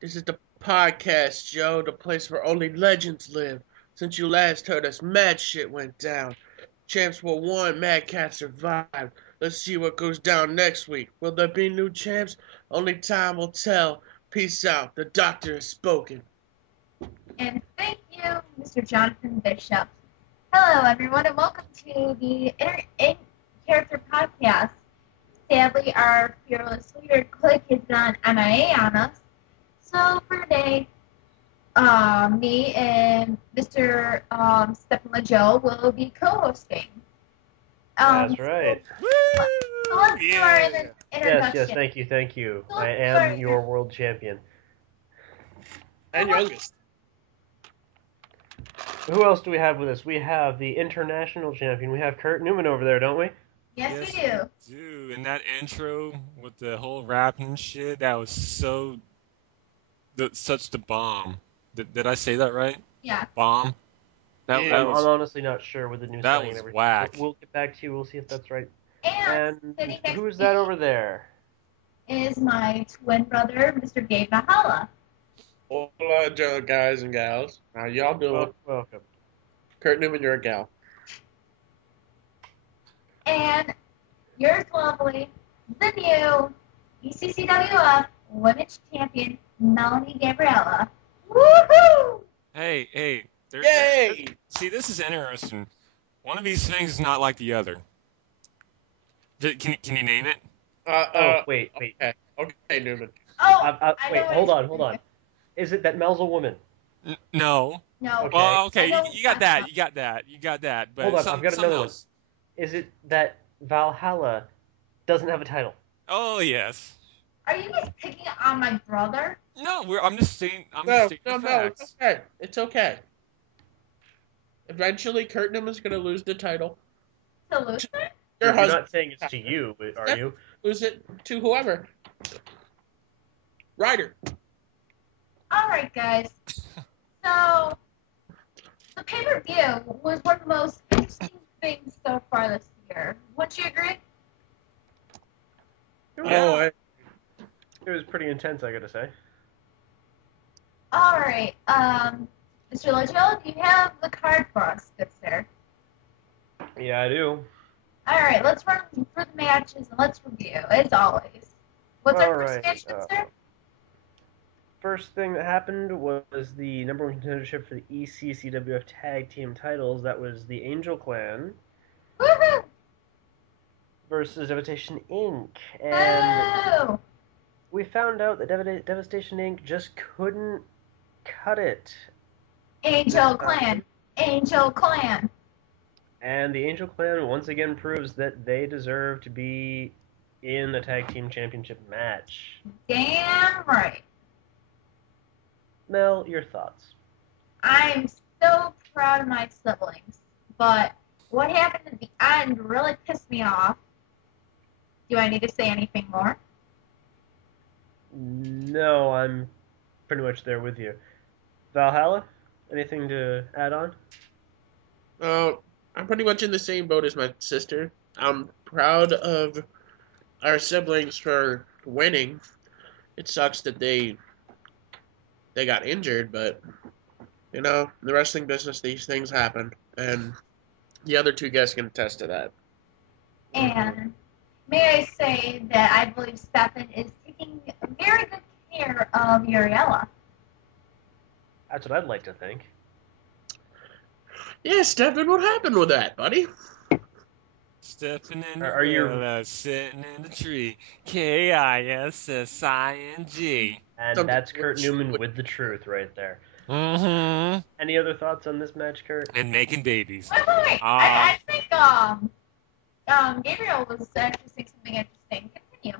This is the podcast, Joe, the place where only legends live. Since you last heard us, mad shit went down. Champs were won, Mad Cat survived. Let's see what goes down next week. Will there be new champs? Only time will tell. Peace out. The doctor has spoken. And thank you, Mr. Jonathan Bishop. Hello, everyone, and welcome to the In-Character Podcast. Sadly, our fearless leader, Click, has gone MIA on us. So for today, me and Mr. Stefan Lajoie will be co-hosting. That's right. So let's do our introduction. Yes, thank you. So I am your world champion. And youngest. Who else do we have with us? We have the international champion. We have Kurt Newman over there, don't we? Yes, we do. Dude, and that intro with the whole rapping and shit, that was such the bomb. Did I say that right? Yeah. Bomb? That I'm was, honestly not sure with the new that slang and was everything. whack. We'll get back to you. We'll see if that's right. And And who's that over there? is my twin brother, Mr. Gabriel Vahalla. Hola, Joe, guys and gals. How y'all doing? Welcome. Kurt Newman, you're a gal. And yours lovely, the new ECCWF Women's Champion, Melanie Gabrielle. Woohoo! Hey. Yay! See, this is interesting. One of these things is not like the other. Can you name it? Wait. Okay, Newman. Oh, Wait, hold on. Is it that Mel's a woman? No. No. Okay. Well, okay, I know you got that. You got that. But Hold on, some, I've got something another one. else. Is it that Valhalla doesn't have a title? Oh yes. Are you guys picking on my brother? No, I'm just stating. No, the it's facts. okay. It's okay. Eventually, Kurt Newman's going to lose the title. The loser? Your You're husband not saying it's to you, are you? lose it to whoever. Ryder. Alright, guys. So, the pay-per-view was one of the most interesting things so far this year. Wouldn't you agree? Oh, It was pretty intense, I gotta say. Alright, Mr. Lajoie, do you have the card for us, good sir? Yeah, I do. Alright, let's run through the matches and let's review, as always. What's our first Alright, match, good sir? First thing that happened was the number one contendership for the ECCWF Tag Team titles. That was the Angel Clan Woohoo! versus Devastation Inc. And Boo! we found out that Devastation Inc. just couldn't cut it. Angel Clan! Angel Clan! And the Angel Clan once again proves that they deserve to be in the Tag Team Championship match. Damn right. Mel, your thoughts? I'm so proud of my siblings, but what happened at the end really pissed me off. Do I need to say anything more? No, I'm pretty much there with you. Valhalla, anything to add on? I'm pretty much in the same boat as my sister. I'm proud of our siblings for winning. It sucks that they got injured, but you know, in the wrestling business, these things happen, and the other two guys can attest to that. And may I say that I believe Stefan is taking very good care of Uriella. That's what I'd like to think. Yeah, Stefan, what happened with that, buddy? Stepping in Are you- the sitting in the tree? KISSING. And that's Kurt Newman with the truth right there. Mm-hmm. Any other thoughts on this match, Kurt? And making babies. Wait. I think Gabriel was actually saying something interesting. Continue.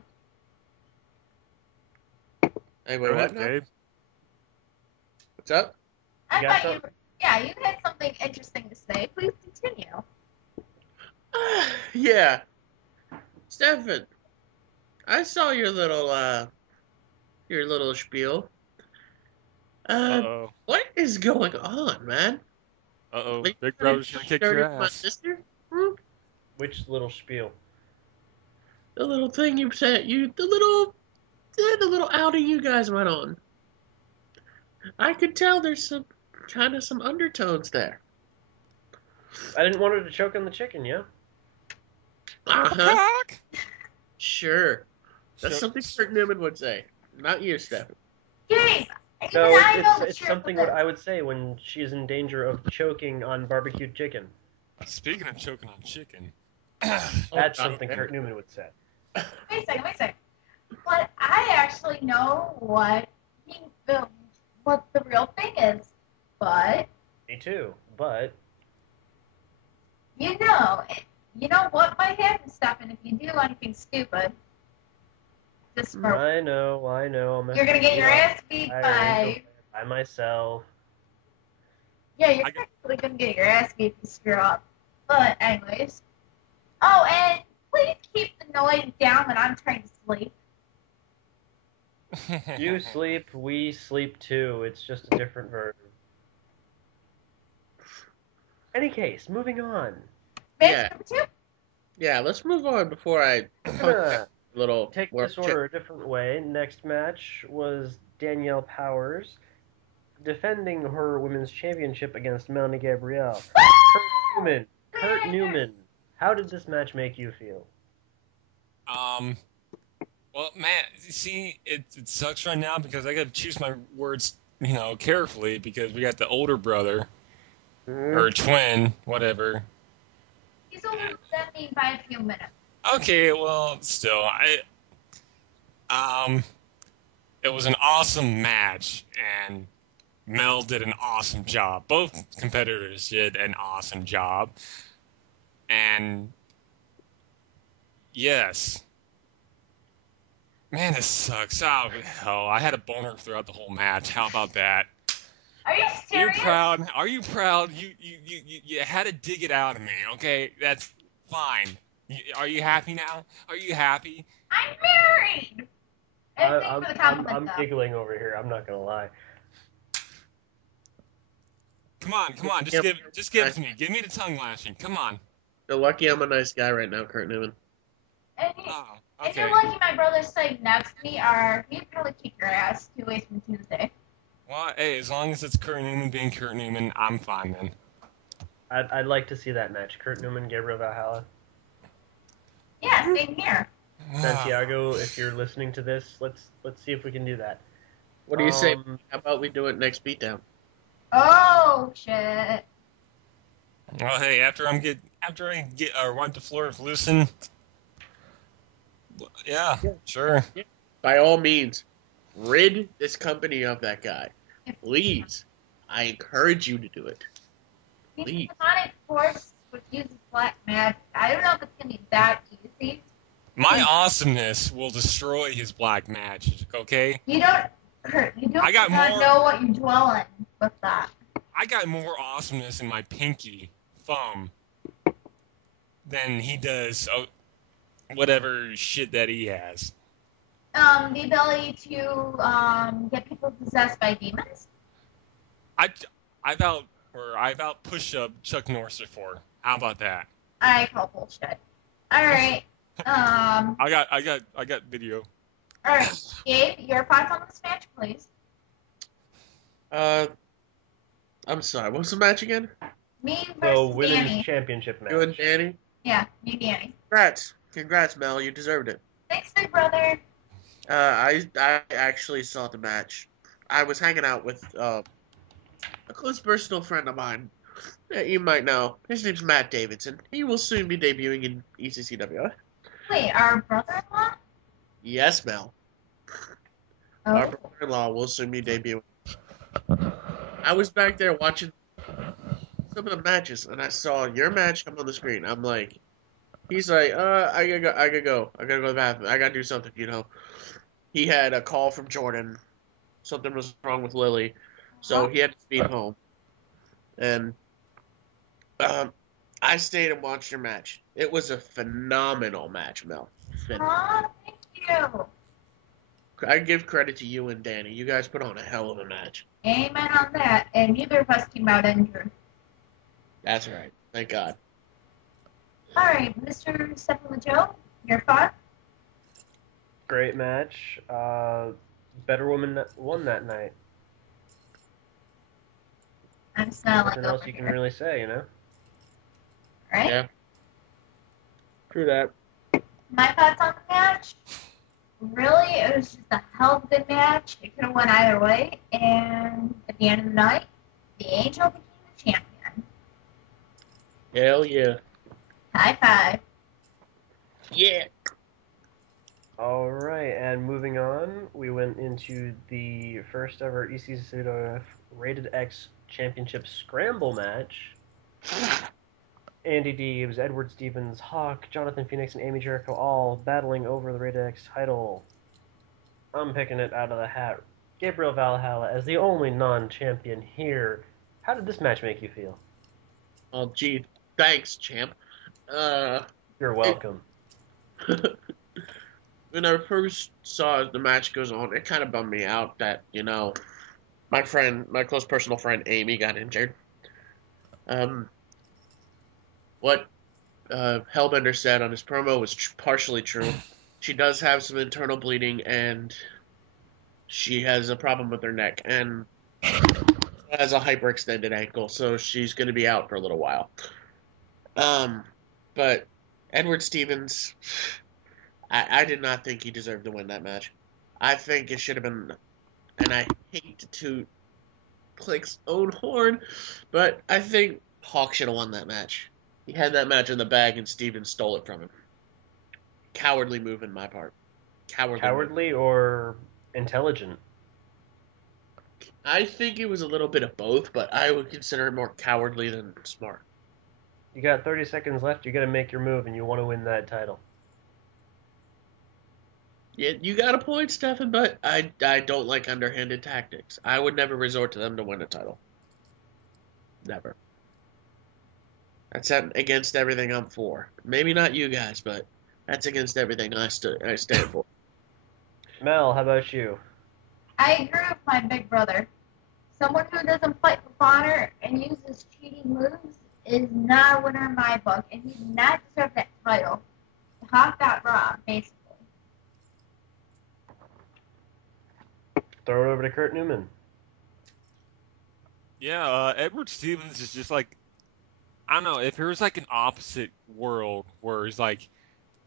Hey, wait, what now? Babe. What's up? I You got thought you had something interesting to say. Please continue. Yeah. Stefan, I saw your little spiel. Uh-oh. What is going on, man? Uh-oh. Like, Big brother's gonna kick your flirting with my ass. sister? Which little spiel? The little thing you said, the little outing you guys went on. I could tell there's some undertones there. I didn't want her to choke on the chicken, yeah? Uh-huh. Cock! Sure. That's So- something Kurt Newman would say. Not you, Stefan. Gabe, even No, I know the it's truth something of what this. I would say when she is in danger of choking on barbecued chicken. Speaking of choking on chicken, That's God, something man. Kurt Newman would say. Wait a second. But I actually know what the real thing is. But Me too, but you know what might happen, Stefan, if you do anything stupid. Just for I know. you're gonna get your ass beat by myself. yeah, you're I get- actually gonna get your ass beat if you screw up. But anyways, oh, and please keep the noise down when I'm trying to sleep. You sleep, we sleep too. It's just a different version. Any case, moving on. Match Yeah. number 2. Yeah, let's move on before I I'm gonna little take more this order a different way. Next match was Danielle Powers defending her women's championship against Melanie Gabrielle. Kurt Newman. How did this match make you feel? Well, man, see, it sucks right now because I got to choose my words, carefully because we got the older brother or twin, whatever. He's older than me by a few minutes. Okay, well, still, it was an awesome match, and Mel did an awesome job. Both competitors did an awesome job, and yes. Man, this sucks. Oh, hell, I had a boner throughout the whole match. How about that? Are you Are you serious? proud? Are you proud? You had to dig it out of me, okay? That's fine. Are you happy now? Are you happy? I'm married. And thanks for the compliment, I'm though. giggling over here. I'm not gonna lie. Come on, just give it to me. Give me the tongue lashing. Come on. You're lucky I'm a nice guy right now, Kurt Newman. And Oh, if okay. you're lucky, my brother's sitting next to me, or he'd probably kick your ass 2 ways from Tuesday. Well, hey, as long as it's Kurt Newman being Kurt Newman, I'm fine then. I'd like to see that match. Kurt Newman, Gabriel Vahalla. Yeah, same here. Santiago, if you're listening to this, let's see if we can do that. What do you say? Um, How about we do it next beatdown? Oh, shit. Well, hey, after I get wipe the floor with Lucen. Yeah, sure. By all means, rid this company of that guy. Please. I encourage you to do it. The Please. demonic force which uses black magic. I don't know if it's going to be that easy. My awesomeness will destroy his black magic, okay? You don't, Kurt, you don't I got not more- know what you're dwelling with that. I got more awesomeness in my pinky thumb than he does whatever shit that he has. The ability to get people possessed by demons. I've out push up Chuck Norris before. How about that? I call bullshit. All right. I got video. All right, Gabe, your thoughts on this match, please. I'm sorry. What was the match again? Me the versus women's Danny. championship match. You and Danny? Yeah, me, Danny. Congrats, Mel. You deserved it. Thanks, big brother. I actually saw the match. I was hanging out with a close personal friend of mine that you might know. His name's Matt Davidson. He will soon be debuting in ECCWF. Wait, our brother-in-law? Yes, Mel. Oh. Our brother-in-law will soon be debuting. I was back there watching some of the matches, and I saw your match come on the screen. I'm like, he's like, I gotta go to the bathroom. I gotta do something, He had a call from Jordan. Something was wrong with Lily, so he had to speed home. And I stayed and watched your match. It was a phenomenal match, Mel. Aw, thank you. I give credit to you and Danny. You guys put on a hell of a match. Amen on that. And neither of us came out injured. That's right. Thank God. All right, Mr. Stefan Lajoie, your thoughts? Great match. Better woman won that night. I'm smelling Nothing else over you can here. really say, you know? Right? Yeah. True that. My thoughts on the match? Really, it was just a hell of a good match. It could have went either way. And at the end of the night, the Angel became the champion. Hell yeah. High five. Yeah. Alright, and moving on, we went into the first ever ECCWF Rated X Championship Scramble match. Andy Deebs, Edward Stevens, Hawk, Jonathan Phoenix, and Amy Jericho all battling over the Rated X title. I'm picking it out of the hat. Gabriel Vahalla as the only non-champion here. How did this match make you feel? Oh, gee. Thanks, champ. You're welcome. When I first saw the match goes on, it kind of bummed me out that, my close personal friend Amy got injured. What Hellbender said on his promo was partially true. She does have some internal bleeding, and she has a problem with her neck, and has a hyperextended ankle, so she's going to be out for a little while. But Edward Stevens, I did not think he deserved to win that match. I think it should have been, and I hate to Click's own horn, but I think Hawk should have won that match. He had that match in the bag, and Stevens stole it from him. Cowardly move on my part. Cowardly or intelligent? I think it was a little bit of both, but I would consider it more cowardly than smart. You got 30 seconds left, you gotta make your move, and you want to win that title. Yeah, you got a point, Stefan, but I don't like underhanded tactics. I would never resort to them to win a title. Never. That's against everything I'm for. Maybe not you guys, but that's against everything I stand for. Mel, how about you? I agree with my big brother. Someone who doesn't fight with honor and uses cheating moves is not a winner in my book, and he did not deserve that title. Hawk got robbed, basically. Throw it over to Kurt Newman. Yeah, Edward Stevens is just like, I don't know, if there was like an opposite world where it's like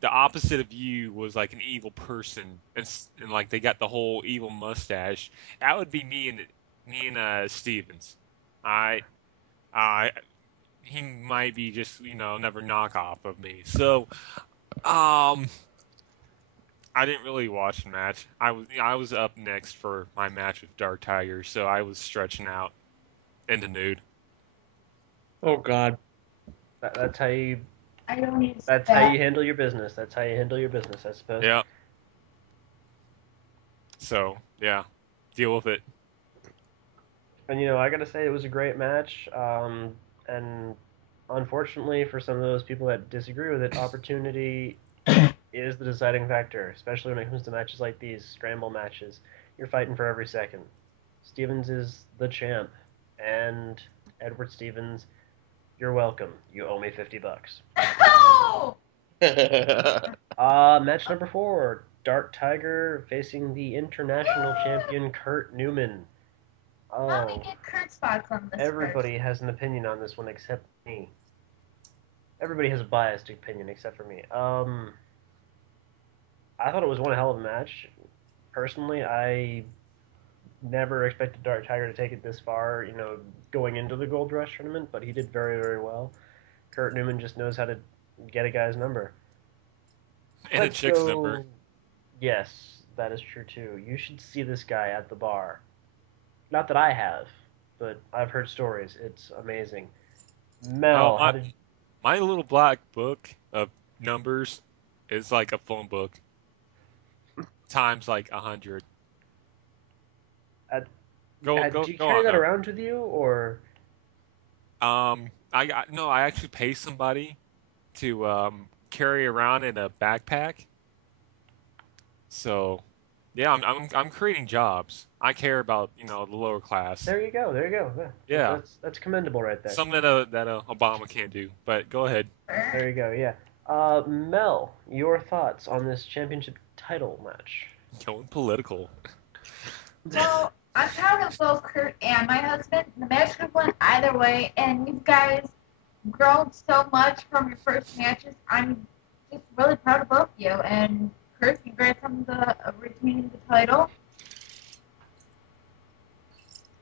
the opposite of you was like an evil person and like they got the whole evil mustache, that would be me and Stevens. He might be just, another knockoff of me. So, I didn't really watch the match. I was up next for my match with Dark Tiger, so I was stretching out into nude. Oh God. That's how you. I don't need to That's how you handle your business. That's how you handle your business, I suppose. Yeah. So yeah, deal with it. And I gotta say it was a great match. And unfortunately for some of those people that disagree with it, opportunity is the deciding factor, especially when it comes to matches like these, scramble matches. You're fighting for every second. Stevens is the champ, and Edward Stevens, you're welcome. You owe me $50. Oh! Match number 4, Dark Tiger facing the international champion Kurt Newman. Let me get Kurt's thoughts on this Everybody first. has an opinion on this one except me. Everybody has a biased opinion except for me. I thought it was one hell of a match. Personally, I never expected Dark Tiger to take it this far, going into the Gold Rush tournament, but he did very, very well. Kurt Newman just knows how to get a guy's number. And a chick's number. Yes, that is true too. You should see this guy at the bar. Not that I have, but I've heard stories. It's amazing. Mel, how did you... My little black book of numbers is like a phone book times like 100. Did you carry that around with you, or? I actually pay somebody to carry around in a backpack. So, yeah, I'm creating jobs. I care about the lower class. There you go. Yeah, that's commendable right there. Something that Obama can't do. But go ahead. There you go. Yeah. Mel, your thoughts on this championship title match? Going political. Well, I'm proud of both Kurt and my husband. The match could have went either way, and you guys grown so much from your first matches. I'm just really proud of both of you. And Kurt, congrats on the retaining the title.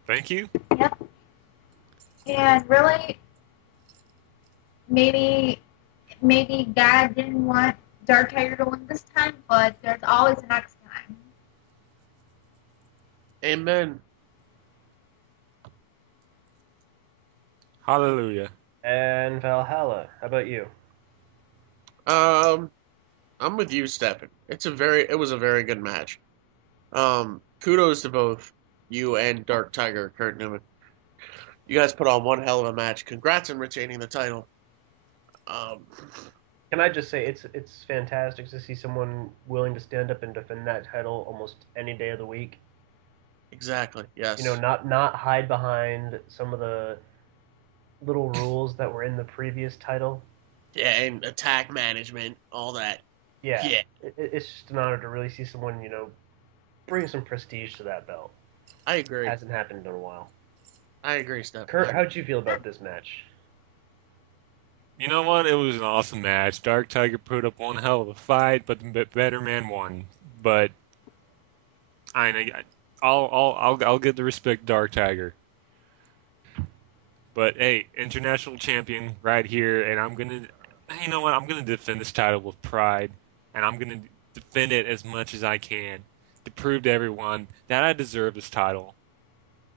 Thank you. Yep. And really, maybe God didn't want Dark Tiger to win this time, but there's always a next time. Amen. Hallelujah. And Valhalla, how about you? I'm with you, Stefan. It was a very good match. Kudos to both you and Dark Tiger, Kurt Newman. You guys put on one hell of a match. Congrats on retaining the title. Can I just say it's fantastic to see someone willing to stand up and defend that title almost any day of the week. Exactly. Yes. You know, not hide behind some of the little rules that were in the previous title. Yeah, and attack management, all that. Yeah. Yeah. It's just an honor to really see someone, you know, bring some prestige to that belt. I agree. It hasn't happened in a while. I agree, Stefan. Kurt, how'd you feel about this match? You know what? It was an awesome match. Dark Tiger put up one hell of a fight, but the better man won. But I'll give the respect to Dark Tiger. But hey, international champion right here, and I'm gonna defend this title with pride, and I'm gonna defend it as much as I can to prove to everyone that I deserve this title.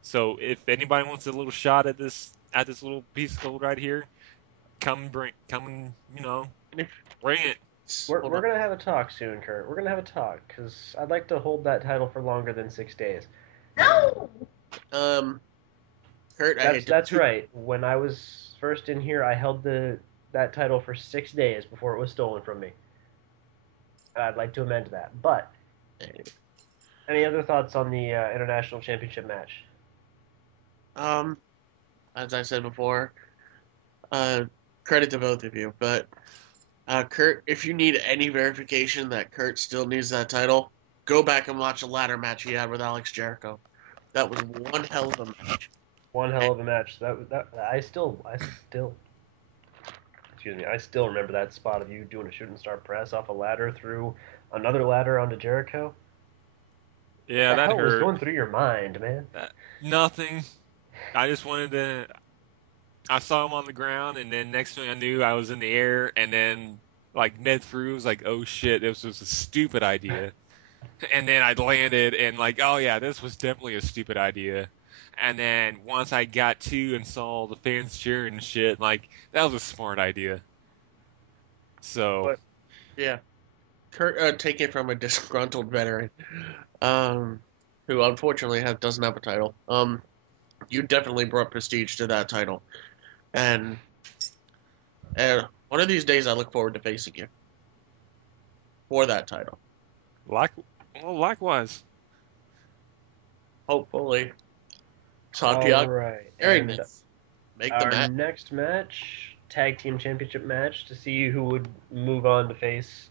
So if anybody wants a little shot at this little piece of gold right here, come and bring it. We're gonna have a talk soon, Kurt. We're gonna have a talk because I'd like to hold that title for longer than 6 days. No. Kurt, That's right. When I was first in here, I held that title for 6 days before it was stolen from me. I'd like to amend that. But any other thoughts on the international championship match? As I said before, credit to both of you. But Kurt, if you need any verification that Kurt still needs that title, go back and watch a ladder match he had with Alex Jericho. That was one hell of a match. One hell of a match. I still remember that spot of you doing a shooting star press off a ladder through another ladder onto Jericho. Yeah, that hurt. What was hurt. going through your mind, man? Nothing. I just wanted to. I saw him on the ground, and then next thing I knew, I was in the air, and then like mid through, was like, oh shit, this was a stupid idea. And then I landed, and like, oh yeah, this was definitely a stupid idea. And then once I got to and saw the fans cheering and shit, like, that was a smart idea. So. But, yeah. Kurt, take it from a disgruntled veteran, who unfortunately doesn't have a title. You definitely brought prestige to that title. And one of these days I look forward to facing you. For that title. Likewise. Hopefully. Talk to you. Right. Airing this. Make the Our next match, tag team championship match, to see who would move on to face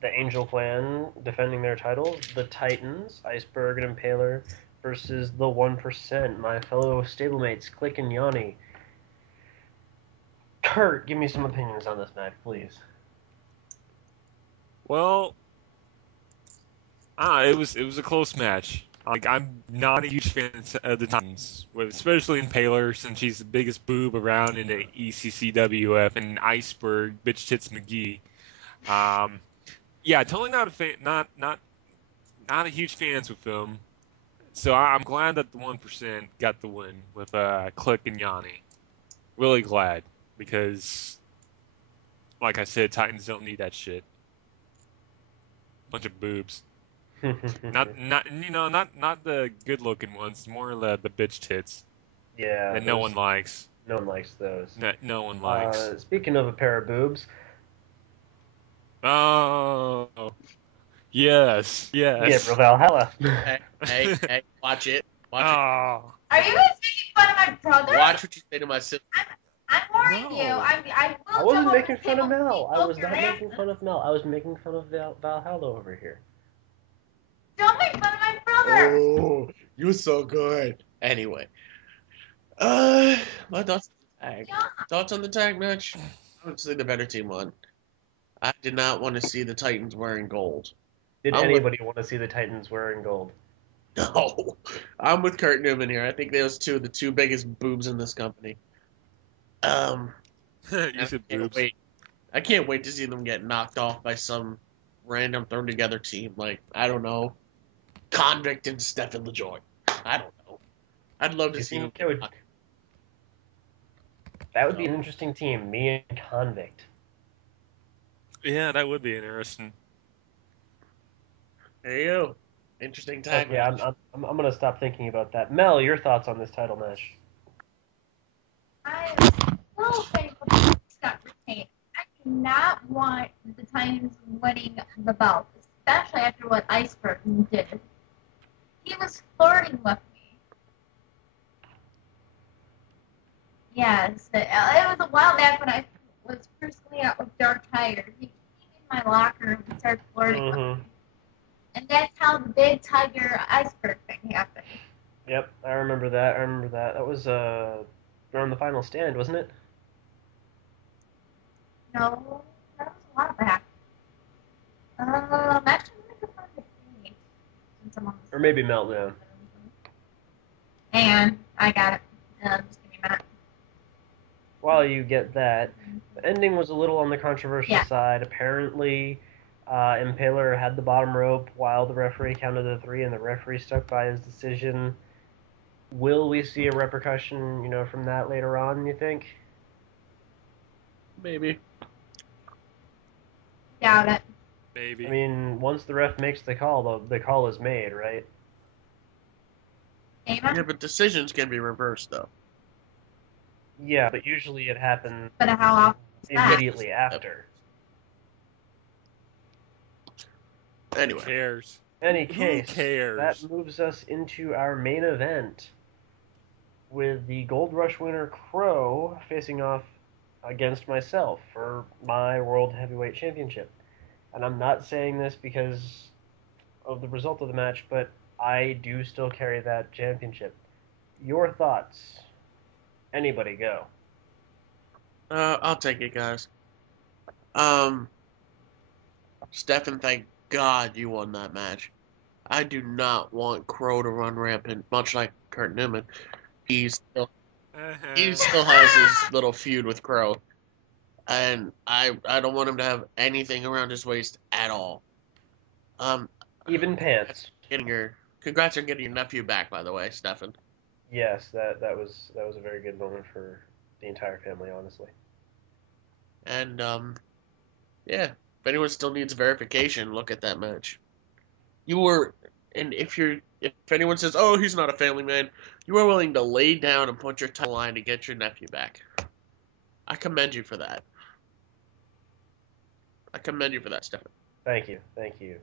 the Angel Clan defending their titles. The Titans, Iceberg and Impaler, versus the 1%, my fellow stablemates, Click and Yanni. Kurt, give me some opinions on this match, please. Well, it was a close match. Like, I'm not a huge fan of the Titans, especially Impaler, since she's the biggest boob around in the ECCWF, and Iceberg, Bitch Tits McGee. Yeah, totally not a fan, not a huge fans with them. So I'm glad that the 1% got the win with Click and Yanni. Really glad, because, like I said, Titans don't need that shit. Bunch of boobs. not the good looking ones, more the bitch tits. Yeah. That no one likes. No one likes those. No one likes. Speaking of a pair of boobs. Oh. Yes. Gabriel Vahalla. Hey, watch it. Oh. Are you guys making fun of my brother? Watch what you say to my sister. I'm warning No. you. I I will wasn't jump over making the fun of table Mel. and I was poke not your making ass. fun of Mel. I was making fun of Valhalla over here. Don't make fun of my brother. Oh, You're so good. Anyway, my thoughts on the tag. Yeah. Thoughts on the tag match? Obviously, the better team won. I did not want to see the Titans wearing gold. Did I'm with- anybody want to see the Titans wearing gold? No, I'm with Kurt Newman here. I think those two are the two biggest boobs in this company. You I said can't boobs. wait. I can't wait to see them get knocked off by some random thrown together team like, I don't know, Convict and Stefan Lajoie. I don't know. I'd love to You see them. think that would be an interesting team, me and Convict. Yeah, that would be interesting. There you go. Interesting tag Okay, match. I'm gonna stop thinking about that. Mel, your thoughts on this title match? I am so thankful that Scott retained. I do not want the Titans winning the belt, especially after what Iceberg did. He was flirting with me. Yes, it was a while back when I was first going out with Dark Tiger. He came in my locker room and started flirting with me. And that's how the big tiger iceberg thing happened. Yep, I remember that. That was around the final stand, wasn't it? No, that was a while back. Actually, let me go find the date. Since I'm on the Or maybe Meltdown. And I got it. Just give me a minute. While you get that, the ending was a little on the controversial Yeah. side. Apparently, Impaler had the bottom rope while the referee counted to 3, and the referee stuck by his decision. Will we see a repercussion, from that later on, you think? Maybe. Doubt it. Maybe. I mean, once the ref makes the call, the call is made, right? Yeah, Amen. but decisions can be reversed, though. Yeah, but usually it happens But how often is that? immediately after. Who Anyway, cares? Any Who case, cares? that moves us into our main event with the Gold Rush winner Crow facing off against myself for my World Heavyweight Championship. And I'm not saying this because of the result of the match, but I do still carry that championship. Your thoughts? Anybody go. I'll take it, guys. Stefan, thank God you won that match. I do not want Crow to run rampant, much like Kurt Newman. He still has his little feud with Crow, and I don't want him to have anything around his waist at all. Even pants. Congrats on getting your nephew back, by the way, Stefan. Yes, that was a very good moment for the entire family, honestly. And yeah, if anyone still needs verification, look at that match. If anyone says, "Oh, he's not a family man," you were willing to lay down and put your tongue line to get your nephew back. I commend you for that. Stefan. Thank you.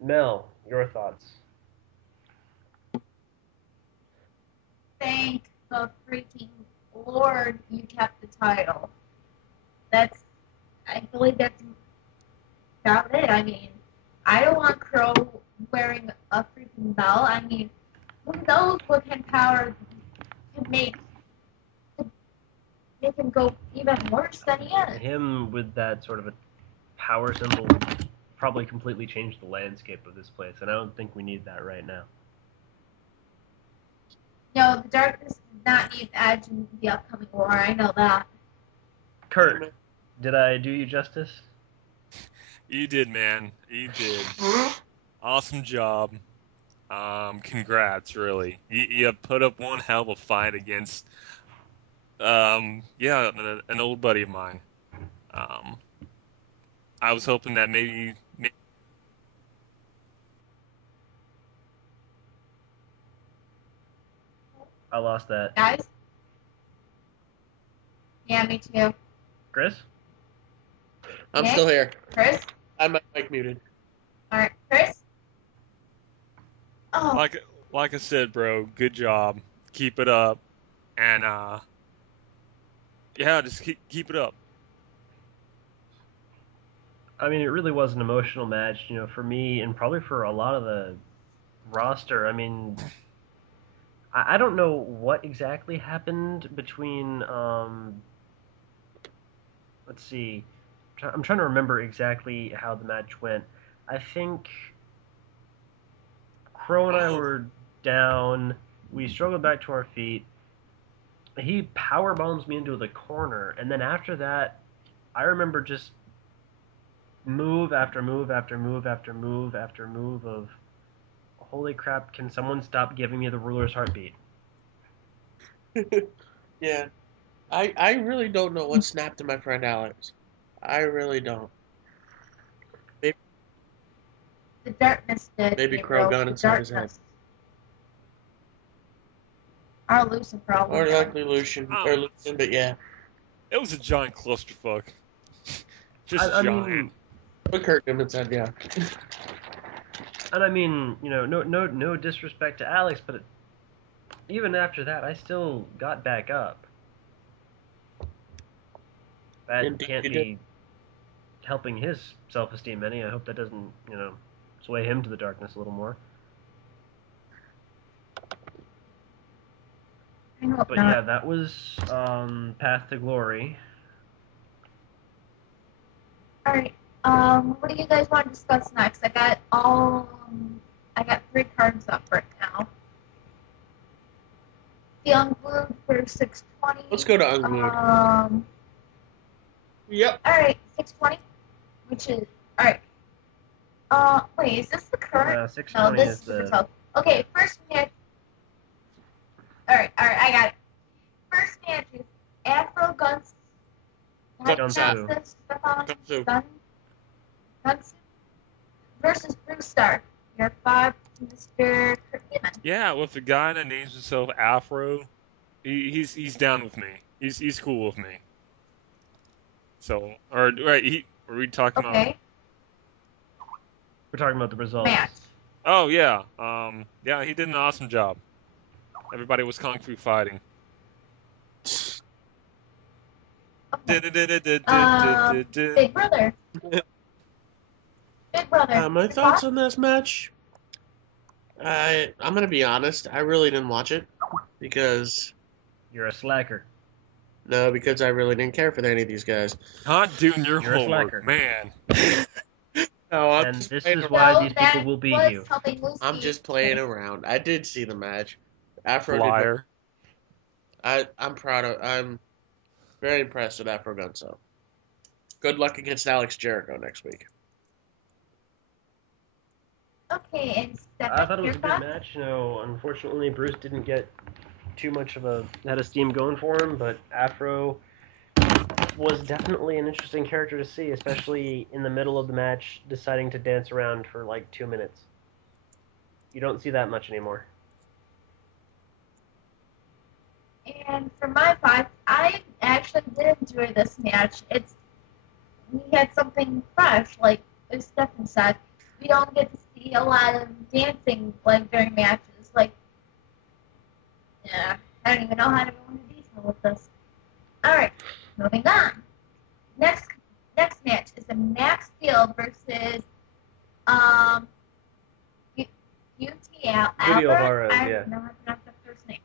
Mel, your thoughts? Thank the freaking Lord you kept the title. I believe that's about it. I mean, I don't want Crow wearing a freaking belt. I mean, who knows what kind of power can make him go even worse than he is. Him with that sort of a power symbol probably completely changed the landscape of this place, and I don't think we need that right now. No, the darkness does not need Edge in the upcoming war. I know that. Kurt, did I do you justice? You did, man. You did. Awesome job. Congrats, really. You put up one hell of a fight against, an old buddy of mine. I was hoping that maybe I lost that. Guys? Yeah, me too. Chris? I'm Nick? still here. Chris? I have my mic muted. Alright, Chris? Oh, like I said, bro. Good job. Keep it up, and just keep it up. I mean, it really was an emotional match, for me, and probably for a lot of the roster, I mean, I don't know what exactly happened between, let's see, I'm trying to remember exactly how the match went. I think Crow and I were down, we struggled back to our feet, he power bombs me into the corner, and then after that, I remember just move after move after move after move after move of, holy crap, can someone stop giving me the ruler's heartbeat? Yeah. I really don't know what snapped to my friend Alex. I really don't. The darkness did. Maybe Gabriel. Crow gun The inside his darkness. Our Lucian probably. Or likely Lucian, or Lucian, but yeah. It was a giant clusterfuck. Just I giant. mean, But Kurt Newman said, yeah. and I mean, you know, no disrespect to Alex, but even after that, I still got back up. That Indeed can't you be did. helping his self-esteem any. I hope that doesn't, you know, sway him to the darkness a little more. I hope But not. yeah, that was Path to Glory. Alright, what do you guys want to discuss next? I got 3 cards up right now. The unglued for 620. Let's go to unglued. Yep. Alright, 620, which is, alright. Wait, is this the current? 620 no, this is is the the... result. Okay, first match. Alright, I got it. First match is Afro Guns. Gunsu. Gunsu. Gunsu versus Blue Star. Your 5, Mr. Newman. Yeah, with a guy that names himself Afro, he's down with me. He's cool with me. So, or right, were we talking about? Okay, We're talking about the results. match. Oh yeah, yeah, he did an awesome job. Everybody was kung fu fighting. Okay. Big Brother. Big Brother. My thoughts on this match? I'm gonna be honest. I really didn't watch it because You're a slacker. because I really didn't care for any of these guys. Not doing your You're a homework, slacker. man. No, I'm And just this playing is around. why these that people will beat was you. helping Lucy. I'm just playing around. I did see the match. Afro did. Liar. I'm proud of. I'm very impressed with Afro Gunso. Good luck against Alex Jericho next week. Okay, and Stefan, I thought it was your a good thoughts? match. You know, unfortunately, Bruce didn't get too much of a head of steam going for him, but Afro was definitely an interesting character to see, especially in the middle of the match, deciding to dance around for like 2 minutes. You don't see that much anymore. And for my thoughts, I actually did enjoy this match. We had something fresh, like as Stefan said. We don't get to see a lot of dancing like during matches. Like, yeah, I don't even know how to go into detail with this. All right, moving on. Next match is a Max Steel versus UTL Gabriel Albert. Vahalla, I yeah. don't know how to pronounce that first name.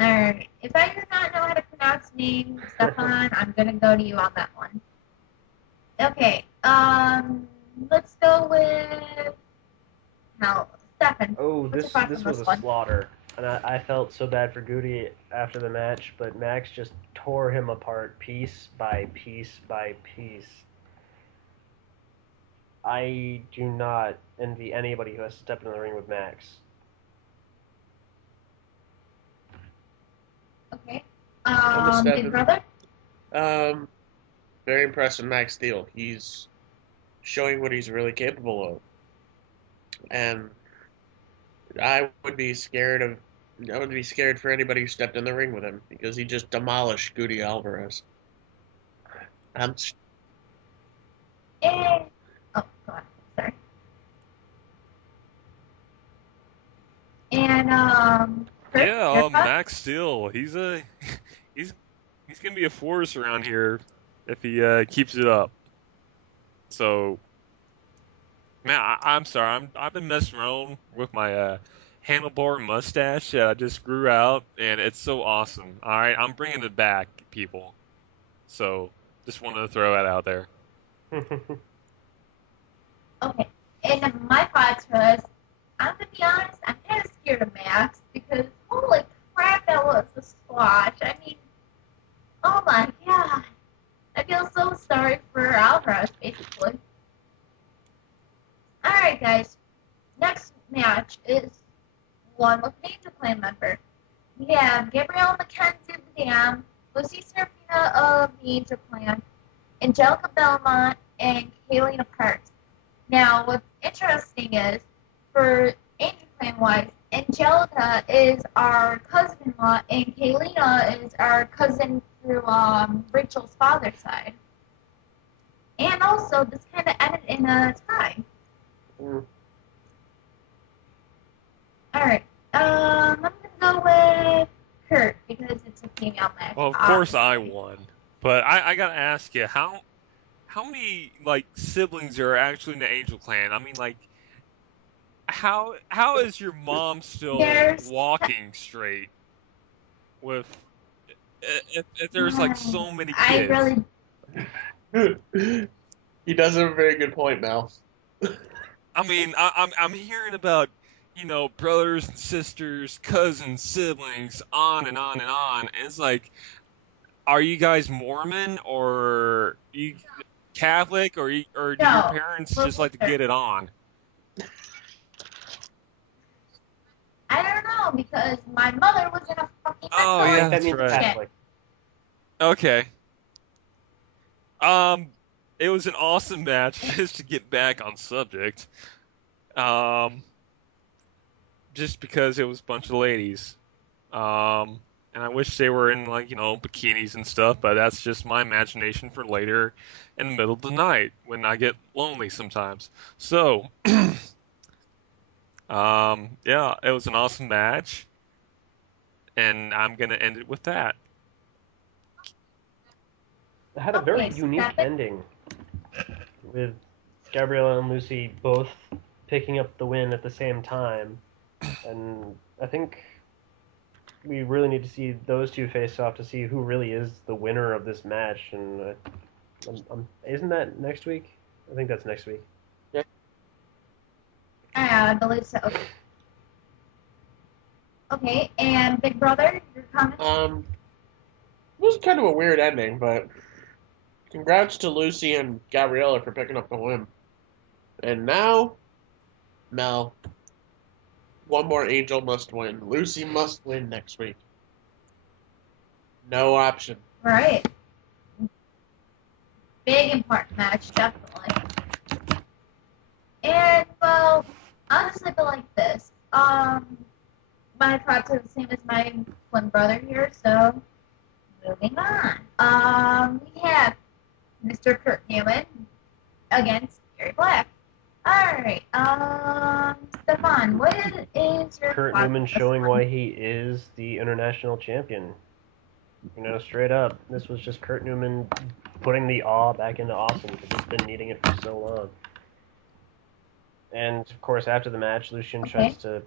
Alright, if I do not know how to pronounce names, Stefan, I'm gonna go to you on that one. Okay, let's go with Stefan. Oh, What's this your thoughts this on was this a one? slaughter, and I felt so bad for Goody after the match, but Max just tore him apart piece by piece by piece. I do not envy anybody who has to step in the ring with Max. Okay. I'm Big Brother? Very impressed with Max Steel. He's showing what he's really capable of. And I would be scared for anybody who stepped in the ring with him because he just demolished Goody Alvarez. And, oh, God, sorry. And, Chris, Yeah, your thoughts? Max Steel. He's gonna be a force around here if he keeps it up. So Man, I'm sorry. I've been messing around with my handlebar mustache that I just grew out, and it's so awesome. All right, I'm bringing it back, people. So just wanted to throw that out there. Okay. And my thoughts was, I'm gonna be honest, I'm kind of scared of Max because holy crap, that was a squash. I mean, oh my god, I feel so sorry for Alvarez, basically. All right, guys. Next match is one with an Angel Clan member. We have Gabrielle Mackenzie of the Dam, Lucy Serafina of the Angel Clan, Angelica Belmont, and Kaylina Parks. Now, what's interesting is, for Angel Clan wise, Angelica is our cousin-in-law, and Kaylina is our cousin through Rachel's father's side. And also, this kind of ended in a tie. Alright, I'm gonna go with Kurt because it's a female match. Well, of course I won, but I gotta ask you, how many like siblings are actually in the Angel Clan? I mean, like, how is your mom still walking straight with if there's like so many kids? He does have a very good point, Mel. I mean, I'm hearing about, brothers and sisters, cousins, siblings, on and on and on. And it's like, are you guys Mormon or you Catholic or do your parents just like to get it on? I don't know because my mother was in a fucking. Oh yeah, that's right. Catholic. Okay. It was an awesome match, just to get back on subject. Just because it was a bunch of ladies. And I wish they were in, like, bikinis and stuff, but that's just my imagination for later in the middle of the night when I get lonely sometimes. So, yeah, it was an awesome match. And I'm going to end it with that. It had a very unique ending, with Gabrielle and Lucy both picking up the win at the same time. And I think we really need to see those two face off to see who really is the winner of this match. And isn't that next week? I think that's next week. Yeah. I believe so. Okay, and Big Brother, your comments? It was kind of a weird ending, but congrats to Lucy and Gabrielle for picking up the win. And now, Mel, one more Angel must win. Lucy must win next week. No option. Right. Big important match, definitely. And, well, honestly, I feel like this. My thoughts are the same as my twin brother here, so moving on. We have Mr. Kurt Newman against Gary Black. Alright, Stefan, what is your Kurt Newman showing why he is the international champion. Straight up. This was just Kurt Newman putting the awe back into awesome because he's been needing it for so long. And, of course, after the match, Lucien tries to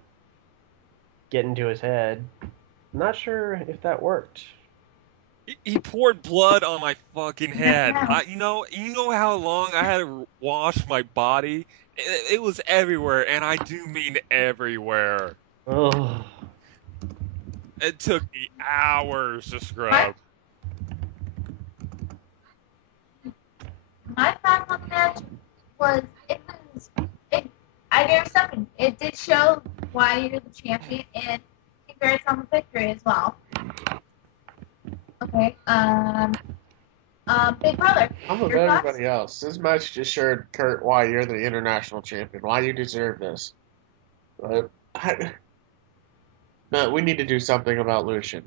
get into his head. Not sure if that worked. He poured blood on my fucking head. You know how long I had to wash my body? It was everywhere, and I do mean everywhere. Oh. It took me hours to scrub. My thought on the match was I gave a 7. It did show why you're the champion, and congrats on the victory as well. Okay, Big Brother. I'm with everybody else. This match just showed Kurt why you're the international champion, why you deserve this. But no, we need to do something about Lucien.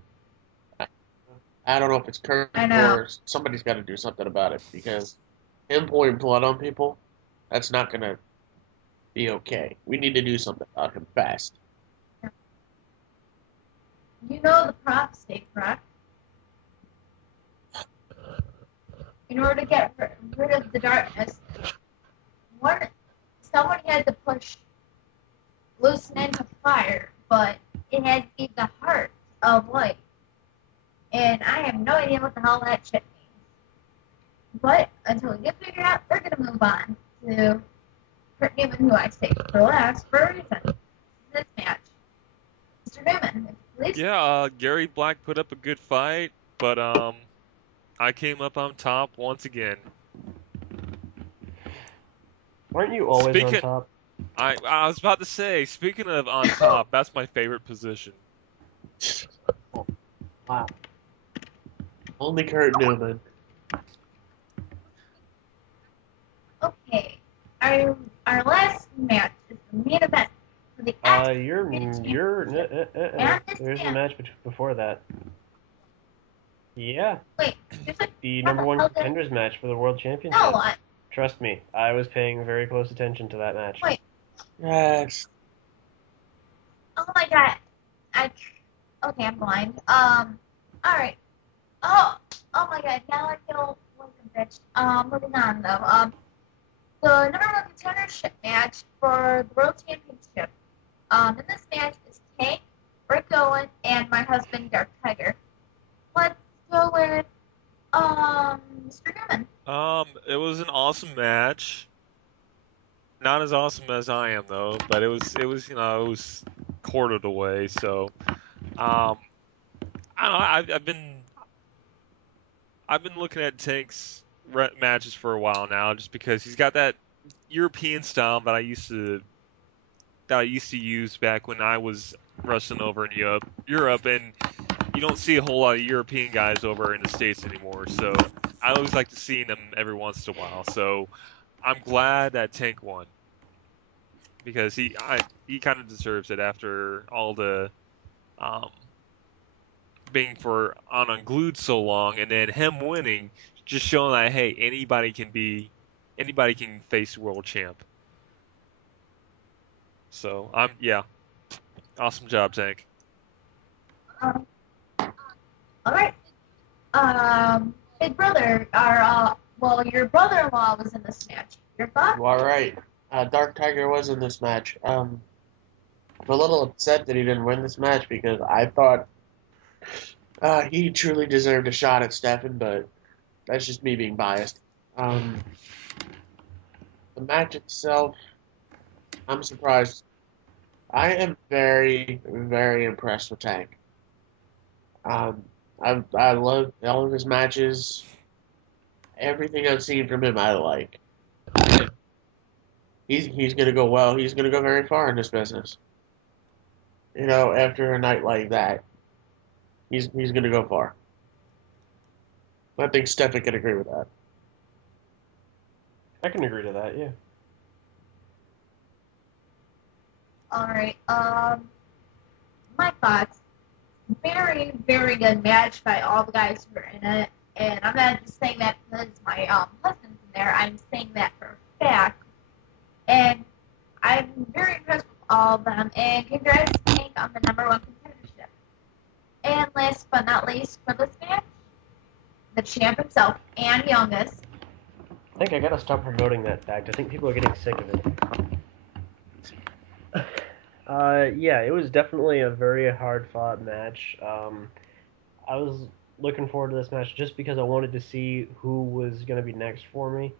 I don't know if it's Kurt or somebody's got to do something about it because him pouring blood on people, that's not going to be okay. We need to do something about him fast. You know the prop stake, correct? In order to get rid of the darkness, one someone had to push loosen into fire, but it had to be the heart of light. And I have no idea what the hell that shit means. But until we get figured out, we're going to move on to Kurt Newman, who I saved for last for a reason. This match. Mr. Newman, please. Yeah, Gary Black put up a good fight, but I came up on top once again. Aren't you always on top? I was about to say, speaking of on top, that's my favorite position. Wow. Only Kurt Newman. Okay. Our last match is the main event for the there's a match before that. Yeah. Wait, the number one contenders match for the world championship. No, what? Trust me, I was paying very close attention to that match. Wait. Yes. Oh my god. Okay, I'm blind. Alright. Oh my god, now I feel like a bitch. Moving on though. The number one contendership match for the World Championship. In this match is Tank, Rick Owen, and my husband, Dark Tiger. Let's go with, Mr. Newman. It was an awesome match. Not as awesome as I am though, but it was quartered away. So, I don't know. I've been looking at Tank's matches for a while now, just because he's got that European style that I used to use back when I was wrestling over in Europe, and you don't see a whole lot of European guys over in the States anymore. So I always like to see them every once in a while. So I'm glad that Tank won, because he kind of deserves it after all the being on unglued so long, and then him winning, just showing that hey, anybody can face world champ. So awesome job, Tank. All right. Big brother, your brother-in-law was in this match. Your thoughts? All right. Dark Tiger was in this match. I'm a little upset that he didn't win this match, because I thought he truly deserved a shot at Stefan, but that's just me being biased. The match itself, I'm surprised. I am very, very impressed with Tank. I love all of his matches. Everything I've seen from him, I like. He's gonna go well. He's gonna go very far in this business. You know, after a night like that, he's gonna go far. I think Stefan can agree with that. I can agree to that, yeah. Alright, my thoughts. Very, very good match by all the guys who were in it. And I'm not just saying that because my husband's in there. I'm saying that for a fact. And I'm very impressed with all of them. And congrats to Tank on the number one contendership. And last but not least for this match, the champ himself and youngest. I think I gotta stop promoting that fact. I think people are getting sick of it. Yeah, it was definitely a very hard-fought match. I was looking forward to this match just because I wanted to see who was going to be next for me.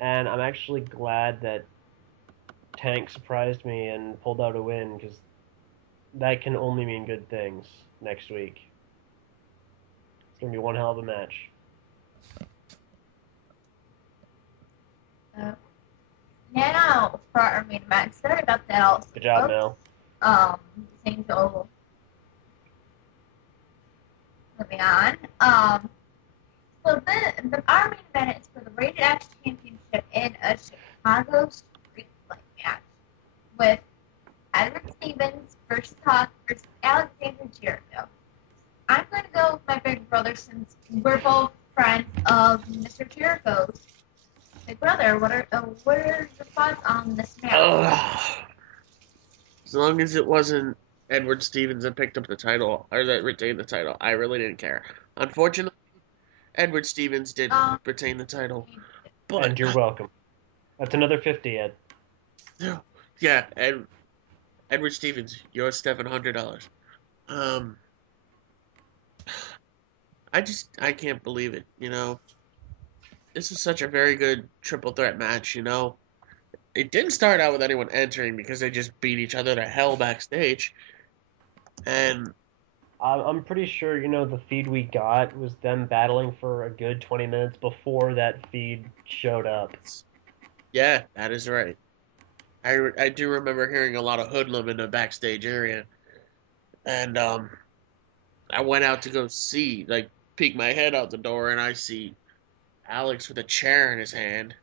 And I'm actually glad that Tank surprised me and pulled out a win, because that can only mean good things next week. It's going to be one hell of a match. Now, for our main event, sorry about that also. Good job, Mel. Same goal. Moving on. So our main event is for the Rated X Championship in a Chicago Street Fight match with Edward Stevens versus Hawk versus Alexander Jericho. I'm going to go with my big brother since we're both friends of Mr. Jericho's. Big brother, what are your thoughts on this match? As long as it wasn't Edward Stevens that picked up the title, or that retained the title, I really didn't care. Unfortunately, Edward Stevens did retain the title. But and you're welcome. That's another 50, Ed. Yeah, and Edward Stevens, you're $700. Um, I can't believe it. This is such a very good triple threat match. It didn't start out with anyone entering because they just beat each other to hell backstage, and I'm pretty sure, the feed we got was them battling for a good 20 minutes before that feed showed up. yeah, that is right. I do remember hearing a lot of hoodlum in the backstage area, and I went out to go see, like, peek my head out the door, and I see Alex with a chair in his hand,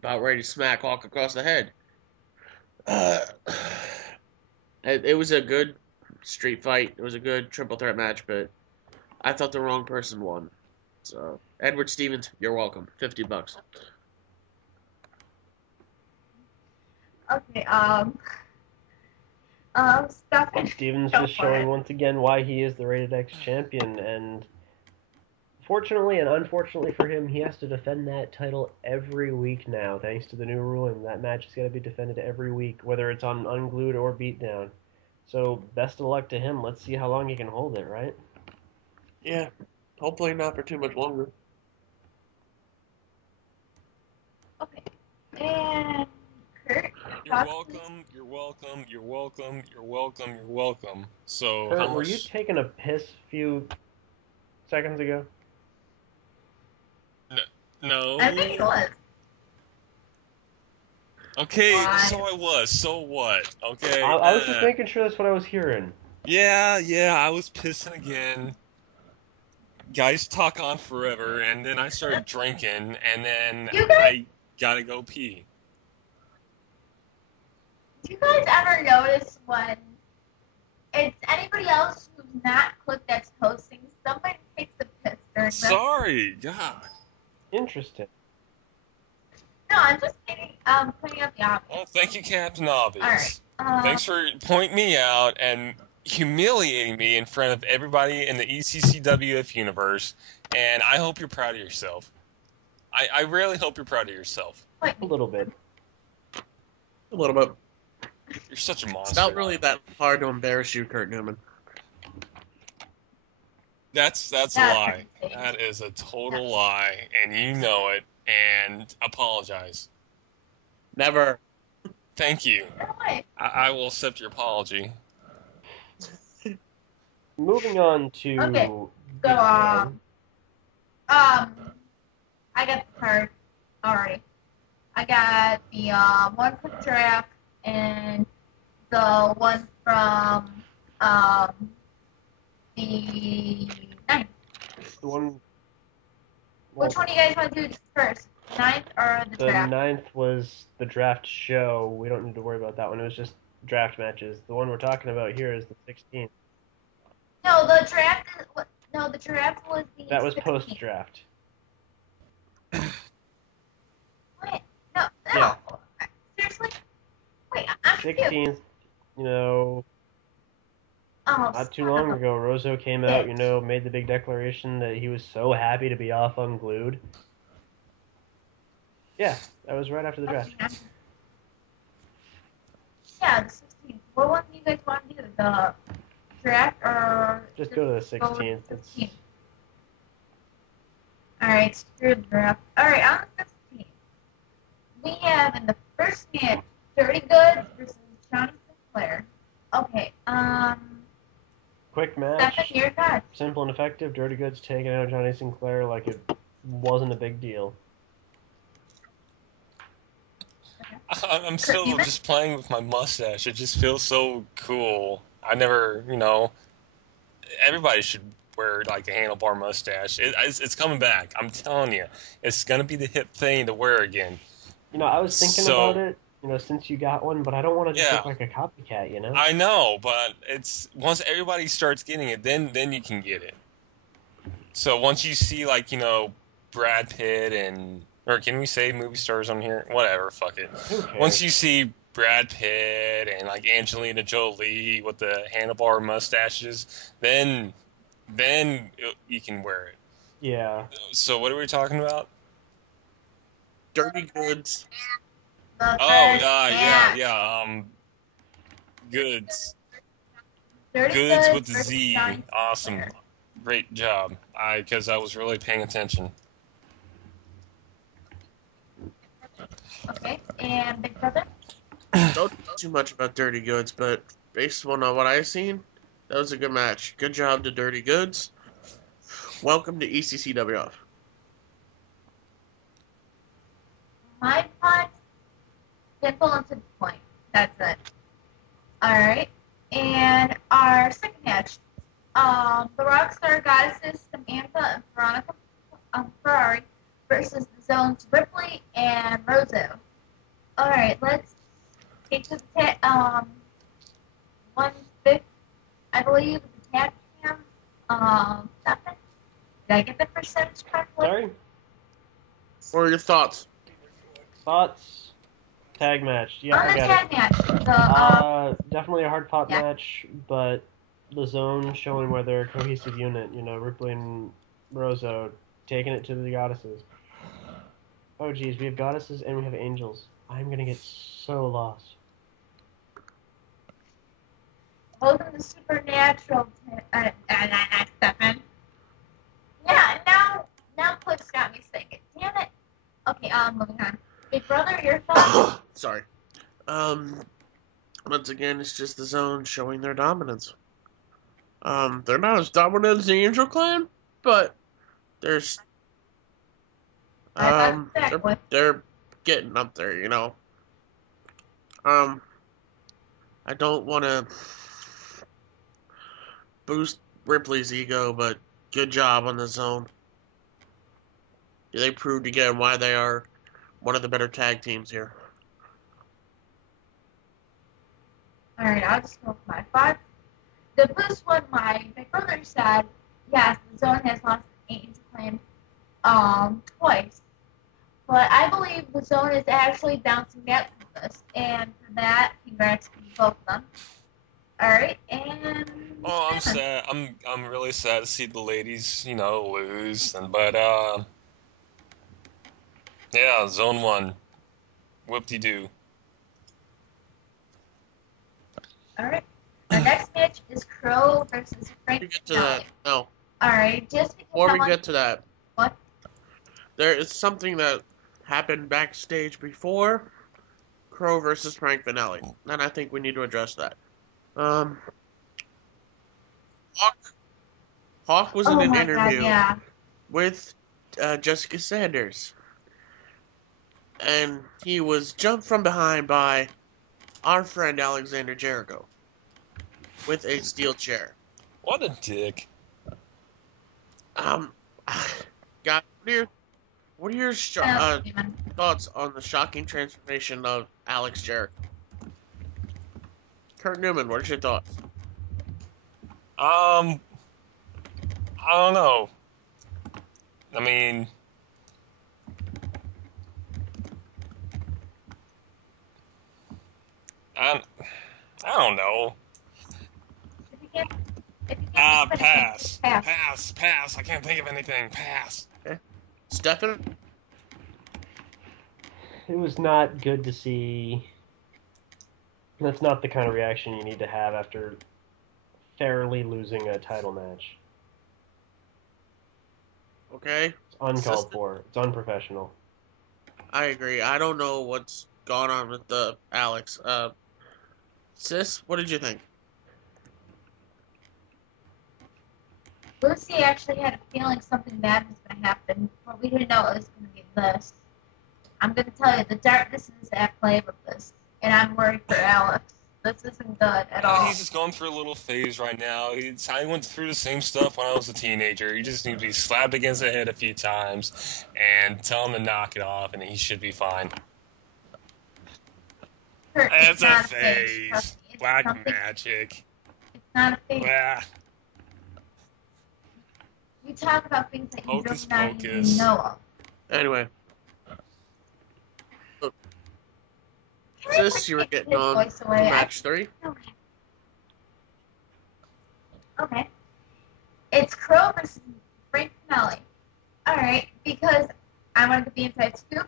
about ready to smack Hawk across the head. Uh, it was a good street fight. It was a good triple threat match, but I thought the wrong person won. So, Edward Stevens, you're welcome. $50. Okay, Stefan. Stevens Go just for showing it. once again why he is the Rated X champion, and fortunately and unfortunately for him, he has to defend that title every week now, thanks to the new ruling. That match is going to be defended every week, whether it's on Unglued or Beatdown. So, best of luck to him. Let's see how long he can hold it, right? Yeah, hopefully not for too much longer. Okay, and Kurt. You're welcome. You're welcome. You're welcome. You're welcome. You're welcome. So, Kurt, how much? were you taking a piss a few seconds ago? No. I think it was. Okay, Why? so I was. So what? Okay. I was just making sure that's what I was hearing. Yeah, I was pissing again. Guys talk on forever, and then I started drinking, and then You guys- I gotta go pee. Do you guys ever notice when it's anybody else who's not Click that's hosting, somebody takes a piss during this? Sorry, God. Interesting. No, I'm just kidding. Putting up the option. Well, thank you, Captain Obvious. All right. Thanks for pointing me out and humiliating me in front of everybody in the ECCWF universe, and I hope you're proud of yourself. I really hope you're proud of yourself. A little bit. A little bit. You're such a monster. It's not really that hard to embarrass you, Kurt Newman. That's a lie. That is a total lie, and you know it, and apologize. Never. Thank you. No way. I will accept your apology. Moving on to... Okay, So, I got the card already. I got the one from draft and the one from the ninth. The one... Which one do you guys want to do first? Ninth or the The draft? 9th was the draft show. We don't need to worry about that one. It was just draft matches. The one we're talking about here is the 16th. No, the draft. No, the draft was the. That was 16th. post-draft. What? No. Yeah. Seriously? Wait, I'm confused. 16th, Oh, not too long ago, Rozo came out, made the big declaration that he was so happy to be off Unglued. Yeah, that was right after the draft. Yeah, the 16th. What one do you guys want to do? The draft or Just go to the go with 16th. the It's 16th? Alright, screw the draft. Alright, on the 16th, we have in the first match Dirty Goods versus Johnny Sinclair. Okay, quick match, Stefan, your thoughts? simple and effective. Dirty Goods taking out Johnny Sinclair like it wasn't a big deal. I'm still Newman? just playing with my mustache. It just feels so cool. I never, everybody should wear like a handlebar mustache. It's coming back. I'm telling you, it's gonna be the hip thing to wear again. I was thinking So- about it, since you got one, but I don't want to just Yeah. look like a copycat, I know, but it's once everybody starts getting it, then you can get it. So once you see like Brad Pitt or can we say movie stars on here? Whatever, fuck it. Who cares? Once you see Brad Pitt and like Angelina Jolie with the handlebar mustaches, then you can wear it. Yeah. So what are we talking about? Dirty Goods. The Oh, first yeah, match. yeah. Goods. Dirty Goods with versus Z. Johnny Awesome. Sinclair. Great job. Because I was really paying attention. Okay, and Big Brother. Don't know too much about Dirty Goods, but based on what I've seen, that was a good match. Good job to Dirty Goods. Welcome to ECCWF. My part, simple and to the point. That's it. Alright. And our second match. The Rockstar Goddesses, Samantha and Veronica Ferrari versus the Zones Ripley and Rosso. Alright, let's get to the 1/5, I believe, the tag cam. Stefan? Did I get the percentage correctly? Sorry? What are your thoughts? Thoughts? Tag match. Yeah, On I the got tag it. match, so, Definitely a hard-fought yeah. match, but the Zone showing where they're a cohesive unit. You know, Ripley and Rosso taking it to the Goddesses. Oh, geez, we have Goddesses and we have Angels. I'm gonna get so lost. welcome to Supernatural, Stefan. Yeah, now Cliff's got me thinking. Damn it. Okay, moving on. Big Brother, your thoughts? Sorry. Once again, it's just the Zone showing their dominance. They're not as dominant as the Angel Clan, but there's they're getting up there, you know. I don't want to boost Ripley's ego, but good job on the Zone. They proved again why they are one of the better tag teams here. Alright, I'll just go with my thoughts. The first one, my brother said, yes, the Zone has lost the Angel Clan twice. But I believe the Zone is actually bouncing back from this. And for that, congrats to both of them. Alright, and... Oh, I'm sad. I'm really sad to see the ladies, you know, lose. But yeah, Zone 1. Whoop-de-doo. Alright. Our next match is Crow versus Frank. Before we get to that, no. Alright, just because Before we get to that, What? there is something that happened backstage before Crow versus Frank Finale, and I think we need to address that. Hawk was in an interview with Jessica Sanders, and he was jumped from behind by our friend Alexander Jericho with a steel chair. What a dick. God, what are your thoughts on the shocking transformation of Alex Jericho? Kurt Newman, what are your thoughts? I don't know. I mean, I don't know. Pass. I can't think of anything. Pass. Okay. Stefan? It was not good to see. That's not the kind of reaction you need to have after fairly losing a title match. Okay. It's uncalled for. It's unprofessional. I agree. I don't know what's gone on with the Alex. Sis, what did you think? Lucy actually had a feeling something bad was going to happen, but we didn't know it was going to be this. I'm going to tell you, the darkness is at play with this, and I'm worried for Alex. This isn't good at all. He's just going through a little phase right now. I went through the same stuff when I was a teenager. He just needs to be slapped against the head a few times and tell him to knock it off, and he should be fine. Kurt, It's a not phase. Black magic. It's not a phase. Blah. You talk about things that you Hocus do not even pocus. know of. Anyway. Can I Sis, you were take getting his on voice away? match 3. Okay. It's Crow versus Frank Finale. Alright, because I wanted to be inside scoop.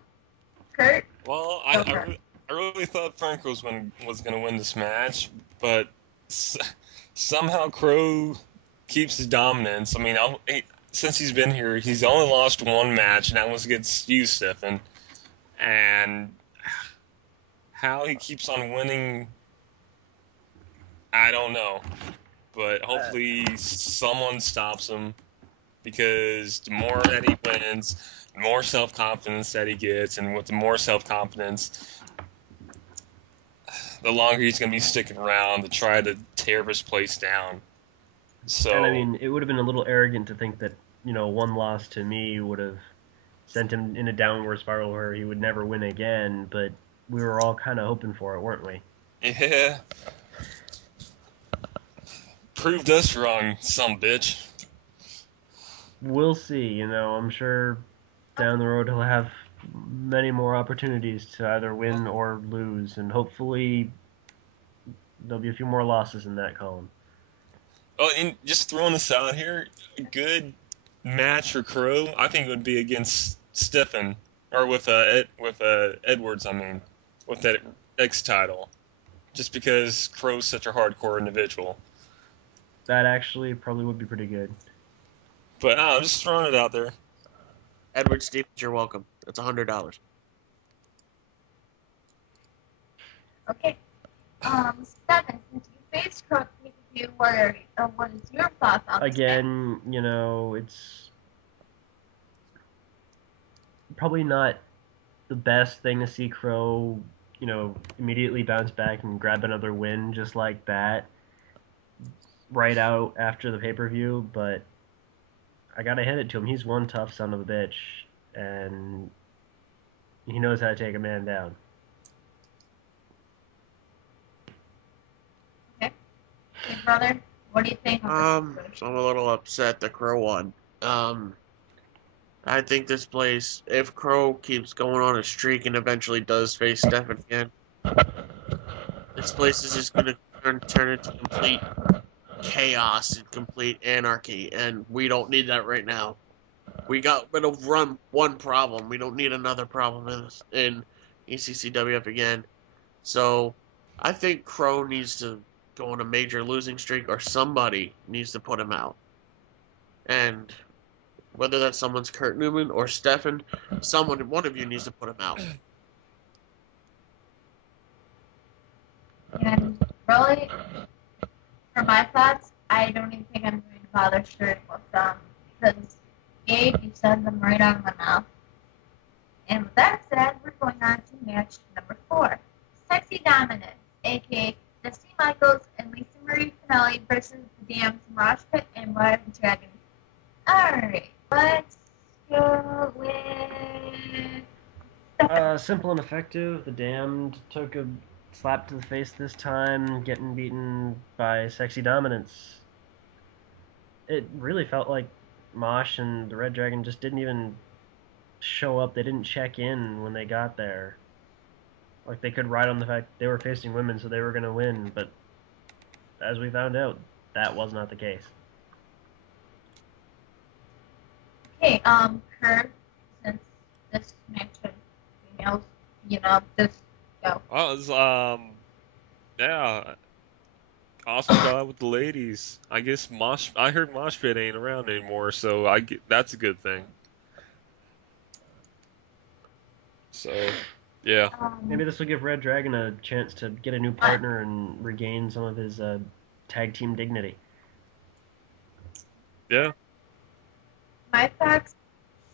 Kurt, Well, Over. I really thought Frank was going to win this match, but somehow Crow keeps his dominance. I mean, since he's been here, he's only lost one match, and that was against you, Stefan. And how he keeps on winning, I don't know. But hopefully someone stops him, because the more that he wins, the more self-confidence that he gets, and with the more self-confidence, the longer he's going to be sticking around to try to tear his place down. So, And I mean, it would have been a little arrogant to think that, one loss to me would have sent him in a downward spiral where he would never win again, but we were all kind of hoping for it, weren't we? yeah. Proved us wrong, some bitch. We'll see, I'm sure down the road he'll have many more opportunities to either win or lose, and hopefully there'll be a few more losses in that column. Oh, and just throwing this out here, a good match for Crow, I think it would be against Stefan, or with Edwards, with that X title, just because Crow's such a hardcore individual. That actually probably would be pretty good. But I'm just throwing it out there. Edward Stevens, you're welcome. It's $100. Okay. Stefan, since you faced Crow pay-per-view, what is your thoughts on this match? Again, it's probably not the best thing to see Crow, immediately bounce back and grab another win just like that right out after the pay-per-view, but I gotta hand it to him. He's one tough son of a bitch, and he knows how to take a man down. Okay. Hey, brother, what do you think of this situation? So I'm a little upset that Crow won. I think this place, if Crow keeps going on a streak and eventually does face Stefan again, this place is just going to turn into complete chaos and complete anarchy, and we don't need that right now. We got rid of one problem. We don't need another problem in ECCWF again. So I think Crow needs to go on a major losing streak, or somebody needs to put him out. And whether that's someone's Kurt Newman or Stefan, one of you needs to put him out. And really, for my thoughts, I don't even think I'm going to bother sharing with them, because Gabe, you said them right on the mouth. And with that said, we're going on to match number 4. Sexy Dominance, a.k.a. Dusty Michaels and Lisa Marie Finelli versus the Dams, Raj Pit and Red Dragon. Alright, let's go with... Simple and effective. The Damned took a slap to the face this time, getting beaten by Sexy Dominance. It really felt like Mosh and the Red Dragon just didn't even show up. They didn't check in when they got there. Like, they could ride on the fact they were facing women, so they were going to win, but as we found out, that was not the case. Okay, Kurt, since this match had females, just go. Oh, it was, yeah, awesome job with the ladies. I guess I heard Mosh Pit ain't around anymore, so that's a good thing. So, yeah. Maybe this will give Red Dragon a chance to get a new partner and regain some of his tag team dignity. Yeah. My facts,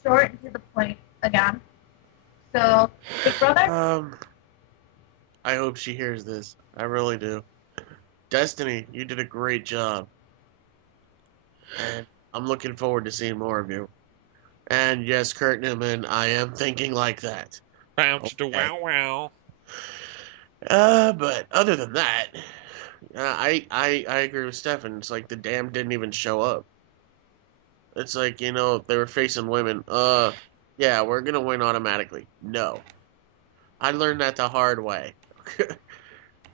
short and to the point again. So, Big Brother? I hope she hears this. I really do. Destiny, you did a great job. And I'm looking forward to seeing more of you. And yes, Kurt Newman, I am thinking like that. Bounce to wow. But other than that, I agree with Stefan. It's like the Dam didn't even show up. It's like, they were facing women. Yeah, we're gonna win automatically. No. I learned that the hard way.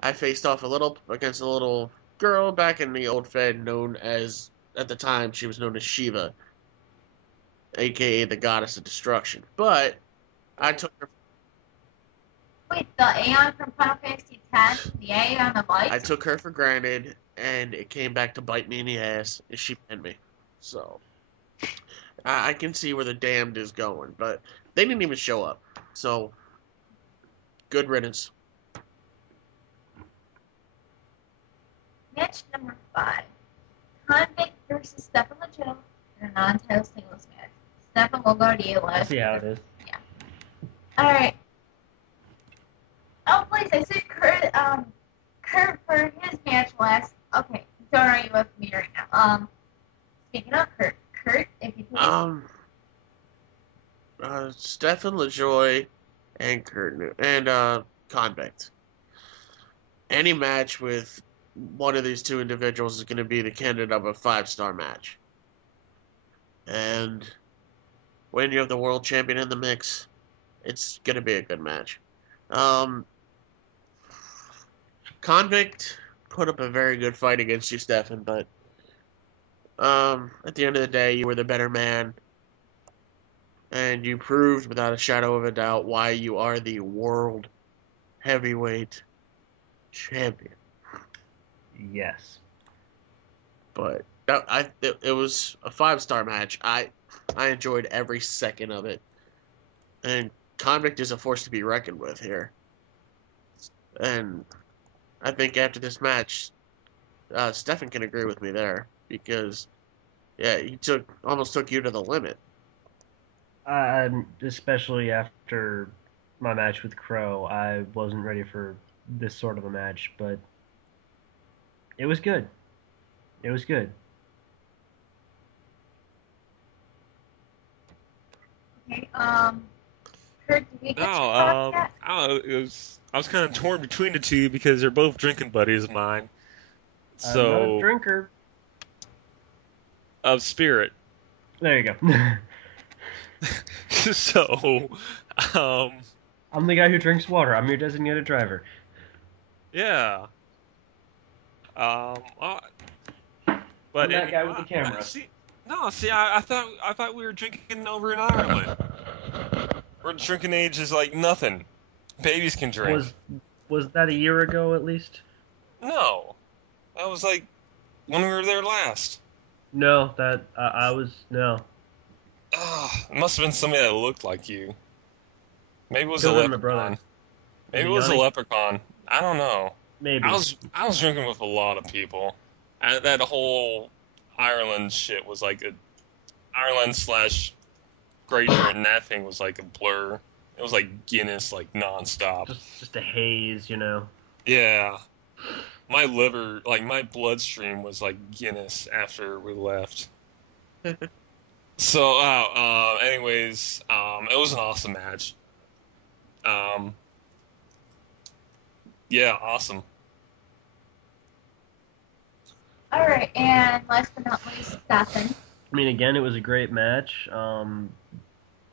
I faced off against a little girl back in the old Fed known as, at the time, she was known as Shiva, aka the Goddess of Destruction. But I took her. Wait, the Aeon from Final Fantasy X, the Aeon of Light? I took her for granted, and it came back to bite me in the ass, and she pinned me. So, I can see where the damned is going, but they didn't even show up. So, good riddance. Match number 5. Convict versus Stefan Lajoie in a non-title singles match. Stefan, we'll go to you I'll last. see how it is. Alright. Oh, please, I said Kurt for his match last. Okay, don't argue with me right now. Speaking of Kurt, if you please. Stefan Lajoie and Convict. Any match with one of these two individuals is going to be the candidate of a 5-star match. And when you have the world champion in the mix, it's going to be a good match. Convict put up a very good fight against you, Stefan, but at the end of the day, you were the better man. And you proved without a shadow of a doubt why you are the world heavyweight champion. Yes. But it was a 5-star match. I enjoyed every second of it. And Convict is a force to be reckoned with here. And I think after this match, Stefan can agree with me there. Because, yeah, he almost took you to the limit. Especially after my match with Crow, I wasn't ready for this sort of a match, but it was good. It was good. Okay, Kurt, did you get your No, thoughts yet? I don't know. I was kind of torn between the two because they're both drinking buddies of mine. I'm not a So, drinker. of spirit. There you go. So, I'm the guy who drinks water. I'm your designated driver. yeah. But I'm that guy with the camera. I thought we were drinking over in Ireland. Where drinking age is like nothing. Babies can drink. Was that a year ago at least? No, that was like when we were there last. No, that I was no. It must have been somebody that looked like you. Maybe it was a Could've been my brother. leprechaun. Maybe it Was was he a Yanni? leprechaun. I don't know. Maybe. I was drinking with a lot of people. That whole Ireland shit was like a Ireland / Great Britain. That thing was like a blur. It was like Guinness, like nonstop. Just a haze, you know. Yeah, my liver, like my bloodstream, was like Guinness after we left. So, anyways, it was an awesome match. Yeah, awesome. Alright, and last but not least, Stefan. I mean, again, it was a great match.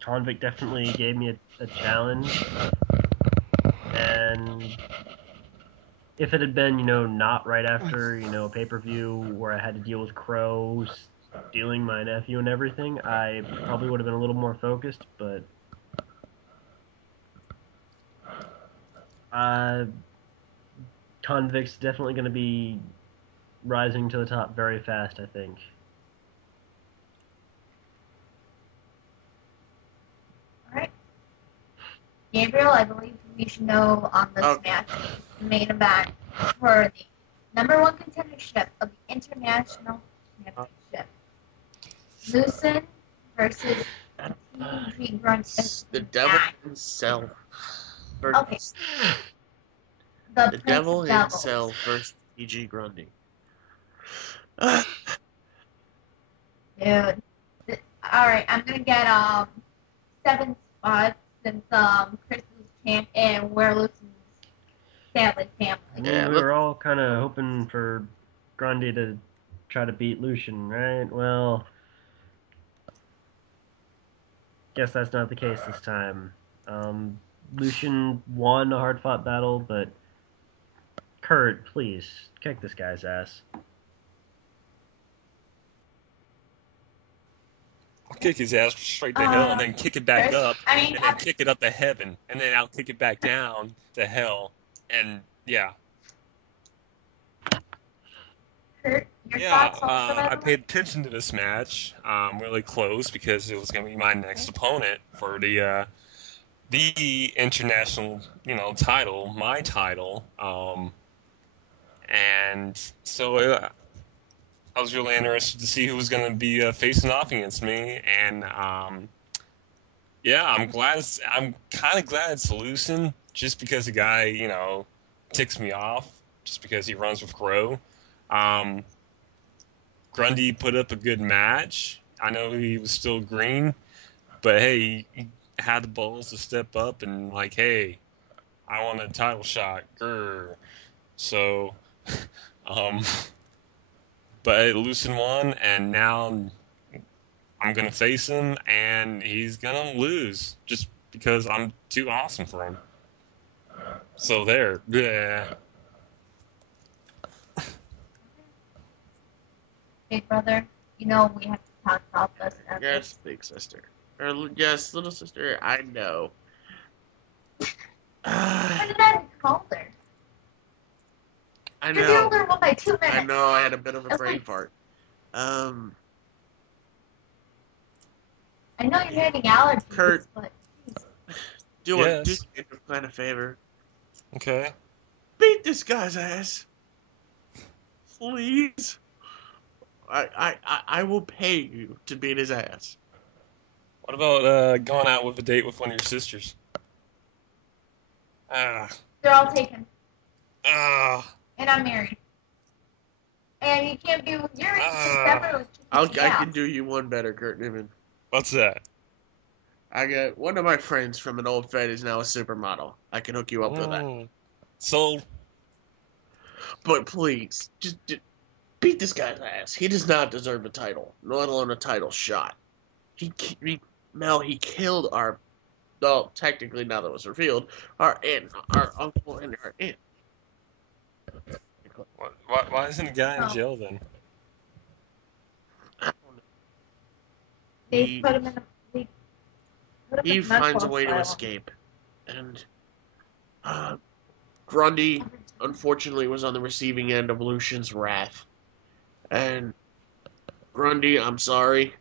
Convict definitely gave me a challenge, and if it had been, not right after, a pay-per-view where I had to deal with Crow stealing my nephew and everything, I probably would have been a little more focused, but Convict's definitely going to be rising to the top very fast, I think. Alright. Gabriel, I believe we should know on this Okay. match, the main event for the number 1 contendership of the International Championship. Lucen versus TG Grunt. The devil himself. Okay. The Prince devil of Devils. himself versus PG Grundy. Dude. Alright, I'm gonna get 7 spots since Chris is champ and we're Lucen's sadly family. Yeah, We were all kind of hoping for Grundy to try to beat Lucian, right? Well, guess that's not the case this time. Lucian won a hard-fought battle, but Kurt, please, kick this guy's ass. kick his ass straight to hell, and then kick it back up, and then kick it up to heaven, and then I'll kick it back down to hell, and yeah. Kurt, your Yeah, thoughts also, I paid attention to this match really close because it was going to be my next opponent for the international, title, my title. And so I was really interested to see who was going to be facing off against me. And yeah, I'm kind of glad it's Lucen, just because the guy, ticks me off, just because he runs with Crow. Grundy put up a good match. I know he was still green, but hey, he had the balls to step up and hey, I want a title shot. Grr. So, but Lucen won, and now I'm gonna face him, and he's gonna lose just because I'm too awesome for him. So there. Yeah. Big brother, we have to talk about this. Yes, big sister. Or yes, little sister. I know. How did I call her? I You're the know. older one by 2 minutes. I know. I had a bit of a That's brain fine. fart. I know you're having allergies, Kurt. but Do Yes. me a kind of favor. Okay. Beat this guy's ass, please. I will pay you to beat his ass. What about going out with a date with one of your sisters? they're all taken, Ah. and I'm married. And you can't be with your separately. I can do you one better, Kurt Newman. What's that? I got one of my friends from an old Fed is now a supermodel. I can hook you up with that. Sold. But please, just beat this guy's ass. He does not deserve a title, let alone a title shot. He killed our, well, technically now that it was revealed, our aunt, our uncle, and our aunt. Why isn't the guy in jail then? They put him in He finds a way to escape. And Grundy, unfortunately, was on the receiving end of Lucian's wrath. And Grundy, I'm sorry.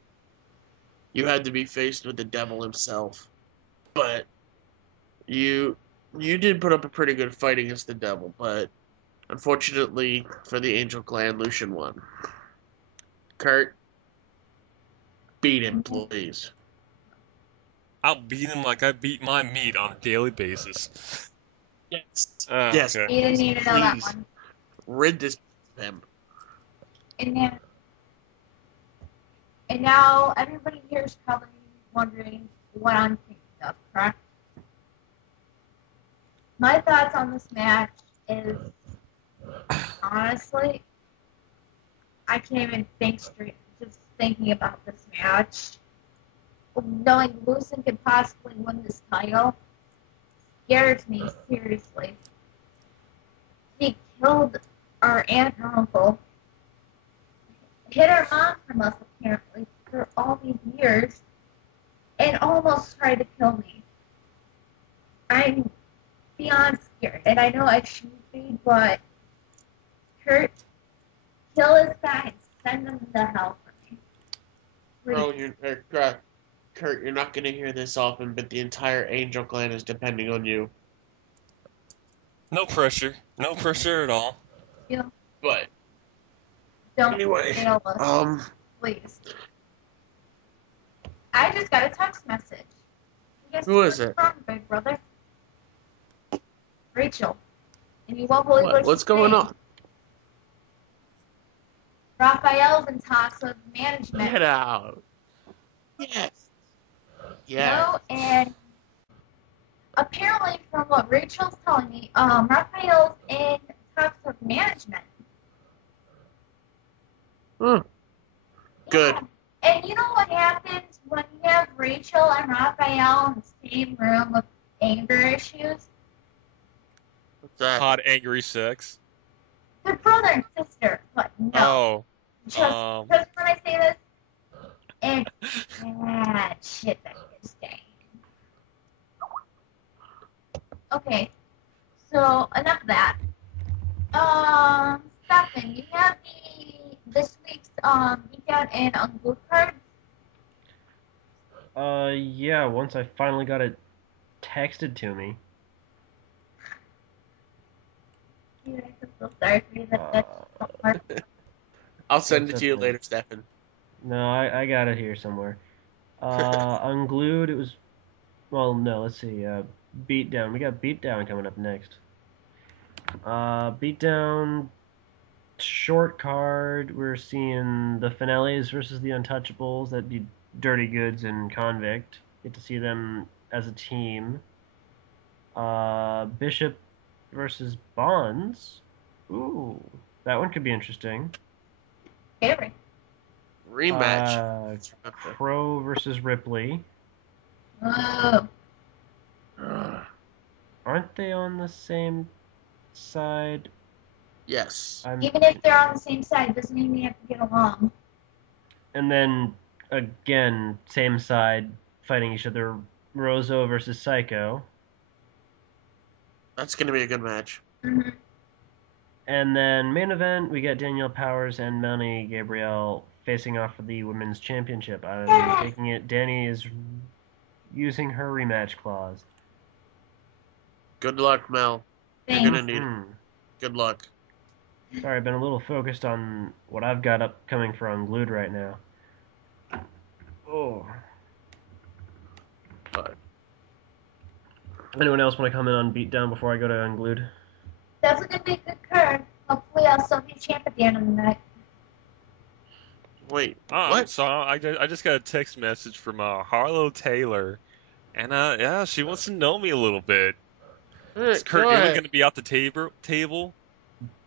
You had to be faced with the devil himself. But you did put up a pretty good fight against the devil, but unfortunately for the Angel Clan, Lucian won. Kurt, beat him, please. I'll beat him like I beat my meat on a daily basis. Yes. Yes. Okay. You didn't need to know that Please. one. Rid this of him. And now everybody here is probably wondering what I'm thinking of, correct? My thoughts on this match is, honestly, I can't even think straight. Just thinking about this match, knowing Lucen could possibly win this title, scares me, seriously. He killed our aunt and uncle, hid our mom from us, apparently, for all these years, and almost tried to kill me. I'm beyond scared, and I know I shouldn't be, but Kurt, kill this guy and send him to hell for me. Please. Bro, Kurt, you're not going to hear this often, but the entire Angel Clan is depending on you. No pressure. No pressure at all. But, Don't anyway, fail us, please. I just got a text message. Guess Who is it? From, big brother? Rachel. And you won't believe what what's she's going saying. on? Raphael's in talks with management. Get out. Yes. Yeah. No, and apparently, from what Rachel's telling me, Raphael's in talks with management. Good. Yeah. And you know what happens when you have Rachel and Raphael in the same room with anger issues? What's that? Hot, angry sex. They're brother and sister, but no. Oh. Just when I say this, And that shit that is staying. Okay, so enough of that. Stefan, you have this week's beatdown and unglued cards. Yeah, once I finally got it texted to me. Dude, I feel so sorry for you that that's so hard. I'll send it That's to you okay. later, Stefan. No, I got it here somewhere. Unglued, it was... Well, no, let's see. Beatdown. We got Beatdown coming up next. Beatdown... Short card, we're seeing the Finales versus the Untouchables. That'd be Dirty Goods and Convict. Get to see them as a team. Bishop versus Bonds. Ooh, that one could be interesting. Favorite. Rematch. Crow versus Ripley. Oh, Aren't they on the same side? Yes. even if they're on the same side, doesn't mean they have to get along. And then, again, same side, fighting each other. Rozo versus Psycho. That's going to be a good match. Mm-hmm. And then, main event, we got Danielle Powers and Melanie Gabrielle facing off for the Women's Championship. I'm taking it Danny is using her rematch clause. Good luck, Mel. You're Thanks. going to need it. Good luck. Sorry, I've been a little focused on what I've got upcoming for Unglued right now. Oh. But Anyone else want to comment on Beatdown before I go to Unglued? That's going to be a good card. Hopefully I'll still be champ at the end of the night. wait, Oh, what? so I just got a text message from Harlow Taylor, and yeah, she wants to know me a little bit. Is Kurt Go Newman ahead. going to be off the table?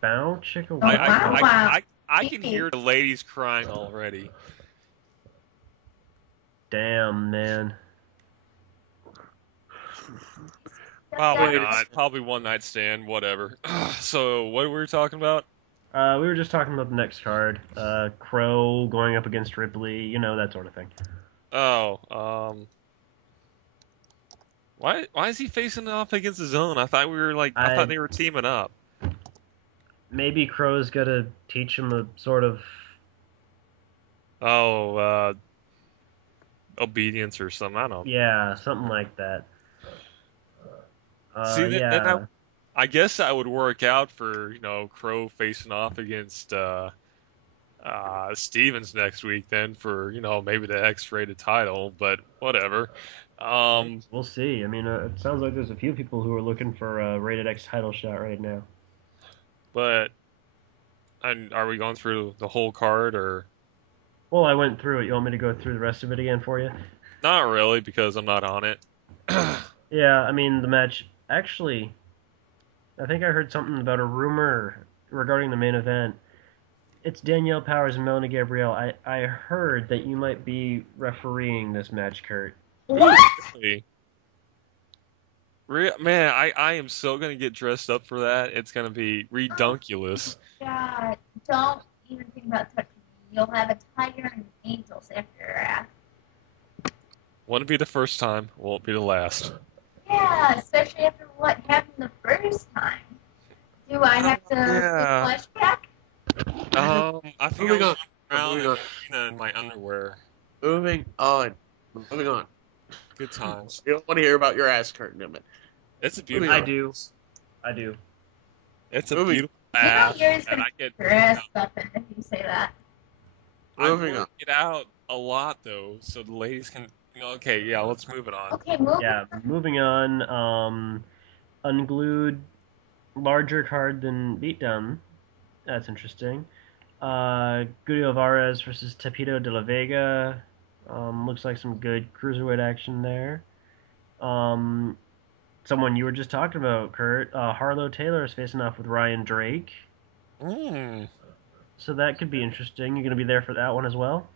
Bow chicka Oh, wow. wow. I can hear the ladies crying already. Damn, man. Probably Wait, not. Probably one night stand. Whatever. So what were we talking about? We were just talking about the next card. Crow going up against Ripley, you know, that sort of thing. Oh, why is he facing off against his own? I thought we were I thought they were teaming up. Maybe Crow's got to teach him a sort of... Obedience or something. I don't know. Yeah, something like that. See, yeah. then I guess that would work out for, Crow facing off against Stevens next week then for, maybe the X-rated title, but whatever. We'll see. I mean, it sounds like there's a few people who are looking for a rated X title shot right now. But are we going through the whole card or? Well, I went through it. You want me to go through the rest of it again for you? Not really, because I'm not on it. Yeah, I mean, the match... Actually, I think I heard something about a rumor regarding the main event. It's Danielle Powers and Melanie Gabrielle. I heard that you might be refereeing this match, Kurt. What? Man, I am so going to get dressed up for that. It's going to be redunculous. God, don't even think about touching me. You'll have a tiger and angels after your ass. Wouldn't be the first time. Won't be the last. Yeah, especially after what happened the first time. Do I have to do flashback? I think Moving I on. was around Moving in my underwear. Moving on. Good times. You don't want to hear about your ass, Kurt Newman. It's a beautiful. I do. It's a Moving. beautiful You know ass, yours and gonna I get dress up if you say that. Moving I on. work it out a lot though, so the ladies can. Okay, yeah, let's move it on. Okay, move. Yeah, moving on. Unglued, larger card than Beatdown. That's interesting. Gabriel Vahalla versus Tepito de la Vega. Looks like some good cruiserweight action there. Someone you were just talking about, Kurt. Harlow Taylor is facing off with Ryan Drake. So that could be interesting. You're going to be there for that one as well?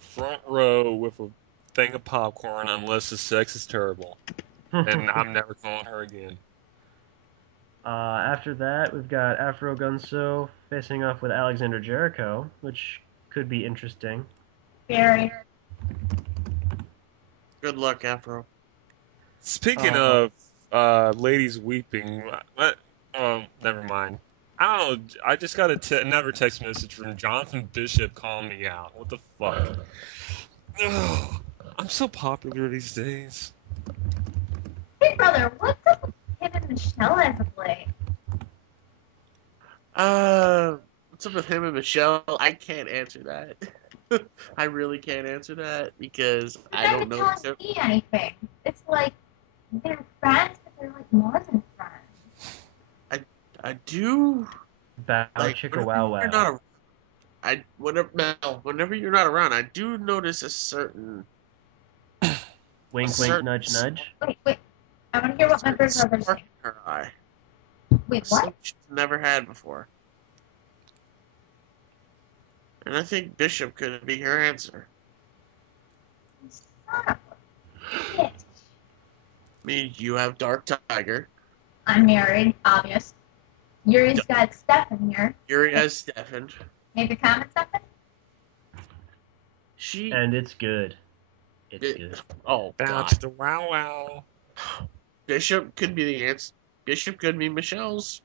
Front row with a thing of popcorn, unless the sex is terrible, and I'm never calling her again. After that, we've got Afro Gunso facing off with Alexander Jericho, which could be interesting. Very. Good luck, Afro. Speaking Uh-huh. of ladies weeping, never mind. I don't know. I just got another text message from Jonathan Bishop calling me out. What the fuck? Ugh, I'm so popular these days. Hey, brother, what's up with him and Michelle as of late? What's up with him and Michelle? I can't answer that. I really can't answer that because You're I not don't know. telling me anything. It's like they're friends, but they're like more than friends. I do Bow like chicka wow you're wow. not. Whenever you're not around, I do notice a certain. Wink, Sir- wink, nudge, nudge. Wait. I want to hear what my brother's spark saying. in her eye. Wait, what? Something she's never had before. And I think Bishop could be her answer. Son of a bitch. I mean, you have Dark Tiger. I'm married, obvious. Yuri's got Stefan here. Yuri has Stefan. Make a comment, Stefan? She. And it's good. It's good. Oh, God. Bounce the wow wow. Bishop could be the answer. Bishop could be Michelle's.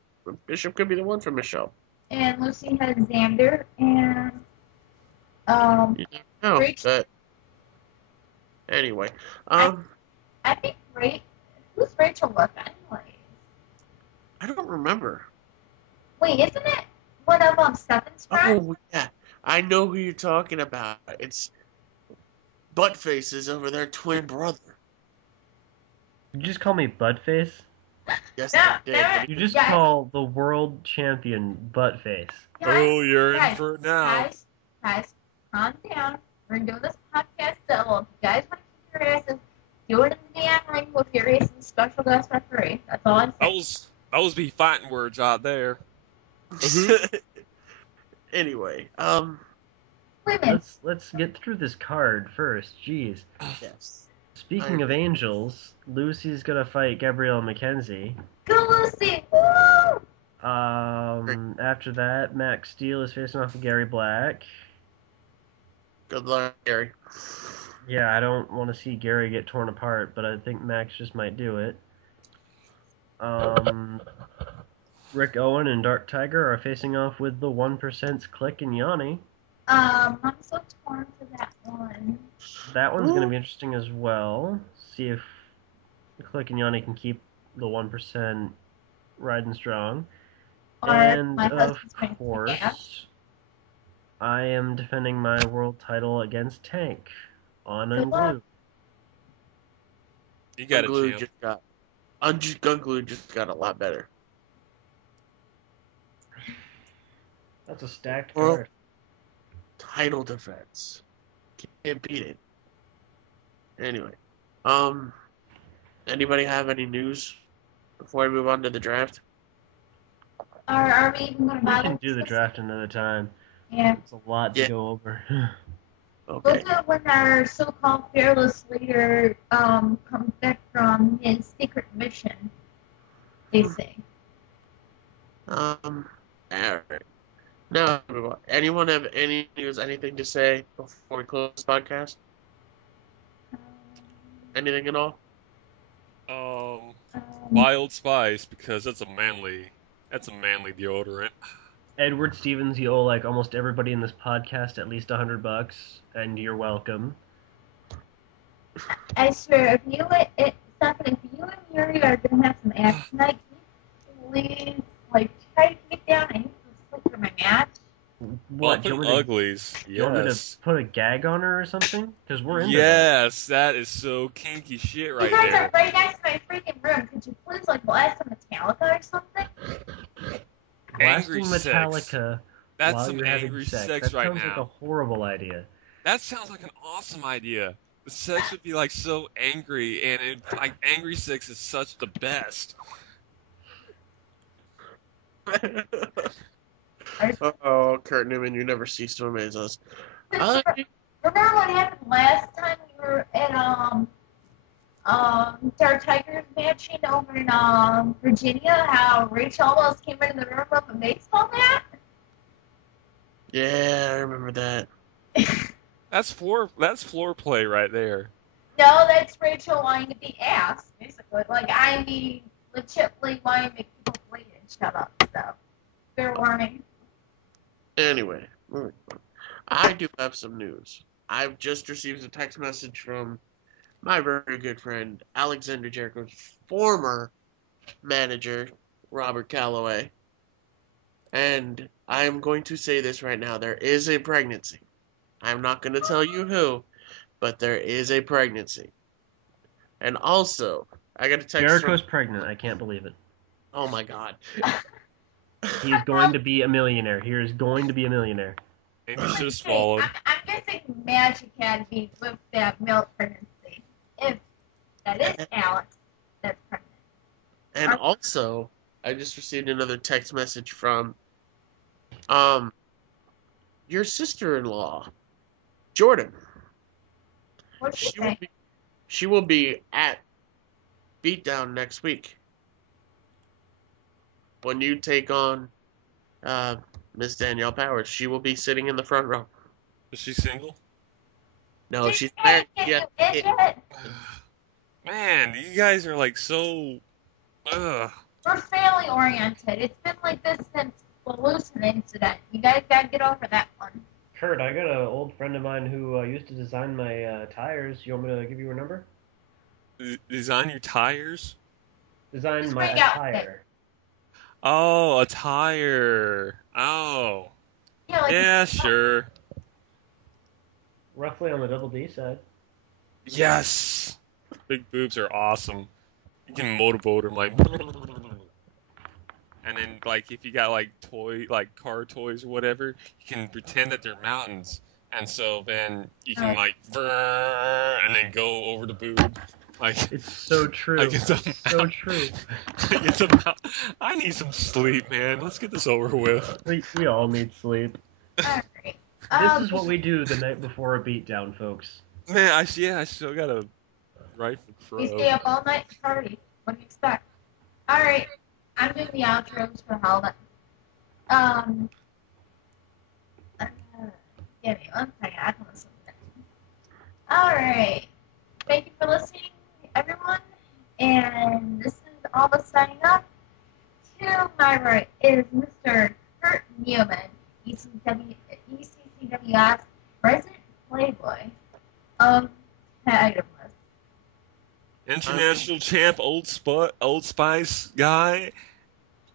Bishop could be the one for Michelle. And Lucy has Xander and You never know. Rachel. But anyway, I think who's Rachel with anyways? I don't remember. Wait, isn't it one of Stefan's friends? Oh yeah, I know who you're talking about. It's Buttfaces over their twin brother. You just call me Buttface? Yes, No, I did. there- You just Guys. call the world champion Buttface. Oh, you're in guys, for it now. Guys, calm down. We're doing this podcast still. If you guys want to keep your asses, do it in the damn ring with your ace and special guest referee. That's all I'm saying. Those be fighting words out there. Anyway, Women. Let's get through this card first. Jeez. yes. Speaking of angels, Lucy's gonna fight Gabrielle McKenzie. Go Lucy! Woo! After that, Max Steele is facing off with Gary Black. Good luck, Gary. Yeah, I don't want to see Gary get torn apart, but I think Max just might do it. Rick Owen and Dark Tiger are facing off with the 1%'s Click and Yanni. I'm so torn to that one. That one's going to be interesting as well. See if Click and Yanni can keep the 1% riding strong. Or And my of husband's going to course, gas. I am defending my world title against Tank on Good luck. Unglue. You got Gunglue a champ. just got. Gunglue just got a lot better. That's a stacked Well, card. Title defense. Can't beat it. Anyway, anybody have any news before we move on to the draft? Are we even going to We bother? can do the draft another time. Yeah. It's a lot to Yeah. go over. We'll Okay. do it when our so-called fearless leader comes back from his secret mission, they say. Alright. Now, move on. Anyone have any news, anything to say before we close this podcast? Anything at all? Um, Wild Spice, because that's a manly deodorant. Edward Stevens, you owe like almost everybody in this podcast at least $100, and you're welcome. I swear, if you and Yuri are gonna have some action tonight, can you please try to get down? I need to sleep for my match. What? Do you want me to, Uglies. you want me to Yes. put a gag on her or something? Because we're into that. Yes, that is so kinky shit right you guys there. are right next to my freaking room. Could you please blast some Metallica or something? Blasting Angry sex. Metallica That's while some you're having angry sex. sex That right sounds like a now. horrible idea. That sounds like an awesome idea. The sex would be so angry, and angry sex is such the best. Oh, Kurt Newman, you never cease to amaze us. Remember what happened last time we were at Dark Tigers matching over in Virginia? How Rachel almost came into the room with a baseball bat? Yeah, I remember that. That's floor play right there. No, that's Rachel wanting to be asked, basically. Like, I mean, legitimately wanting to make people wait and shut up, so. Fair warning. Anyway, I do have some news. I've just received a text message from my very good friend, Alexander Jericho's former manager, Robert Calloway. And I am going to say this right now. There is a pregnancy. I'm not going to tell you who, but there is a pregnancy. And also, I got a text Jericho's from... pregnant. I can't believe it. Oh my god. He is going to be a millionaire. He is going to be a millionaire. Maybe you should have swallowed. I'm guessing Magic had to be with that milk pregnancy. If that is Alex, that's pregnant. And also, I just received another text message from your sister-in-law, Jordan. What'd she say? She will be at Beatdown next week when you take on Miss Danielle Powers. She will be sitting in the front row. Is she single? No, she's married. Yeah. Man, you guys are like so. Ugh. We're family oriented. It's been like this since the Lucid incident. You guys gotta get over that one. Kurt, I got an old friend of mine who used to design my tires. You want me to give you her number? Design your tires? Design Just my bring out attire. Oh, a tire. Oh. Yeah, like Yeah, sure. Roughly on the double D side. Yes. Big boobs are awesome. You can motorboat them like. And then, like, if you got like car toys or whatever, you can pretend that they're mountains, and so then you can like, and then go over the boob. Like, it's so true. Like it's so true. It's about. I need some sleep, man. Let's get this over with. We all need sleep. Alright. This is what we do the night before a beatdown, folks. Man, I still gotta write for You Crow. stay up all night to party. What do you expect? Alright. I'm doing the outros for Helen. Give me 1 second. I can listen to this. Alright. Thank you for listening, everyone. And this is Alma signing off. To my right is Mr. Kurt Newman, ECCWF President Playboy of Tag. International champ, Old Spice guy,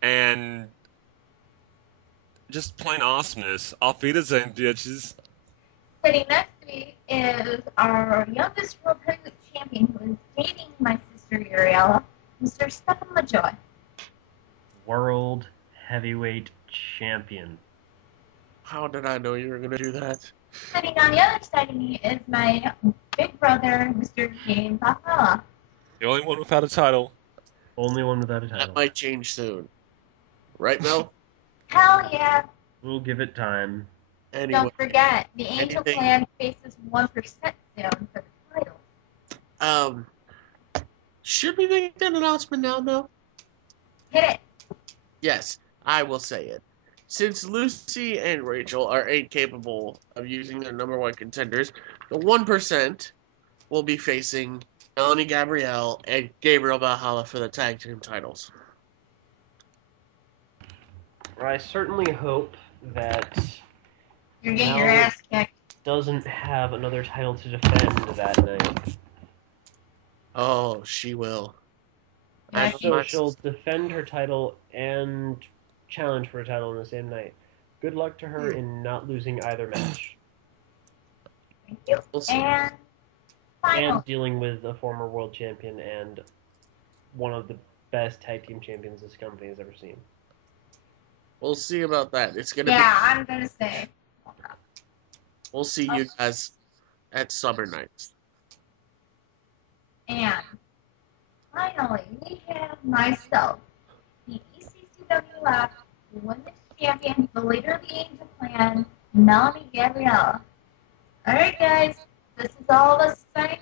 and just plain awesomeness. Auf Wiedersehen, bitches. Sitting next to me is our youngest World Heavyweight champion who is dating my sister Gabrielle, Mr. Stefan Lajoie. World Heavyweight Champion. How did I know you were going to do that? Sitting on the other side of me is my big brother, Mr. Gabriel Vahalla. The only one without a title. Only one without a That title. might change soon. Right, Mel? Hell yeah. We'll give it time. Anyway, Don't forget, the Angel anything- Clan faces 1% soon for the title. should we make that announcement now, Mel? Hit it. Yes, I will say it. Since Lucy and Rachel are incapable of using their number one contenders, the 1% will be facing Melanie, Gabrielle, and Gabriel Vahalla for the tag team titles. I certainly hope that You're getting your Mel ass kicked. doesn't have another title to defend that night. Oh, she will. Nice. As So much- she'll defend her title and challenge for a title in the same night. Good luck to her in not losing either match. Thank you. We'll see. And final. And dealing with a former world champion and one of the best tag team champions this company has ever seen. We'll see about that. It's gonna Yeah, I'm going to say. be. We'll see you guys at Summer Nights. And finally, we have myself, the ECCWF Women's Champion, the leader of the Angel Clan, Melanie Gabrielle. Alright guys, this is all the signing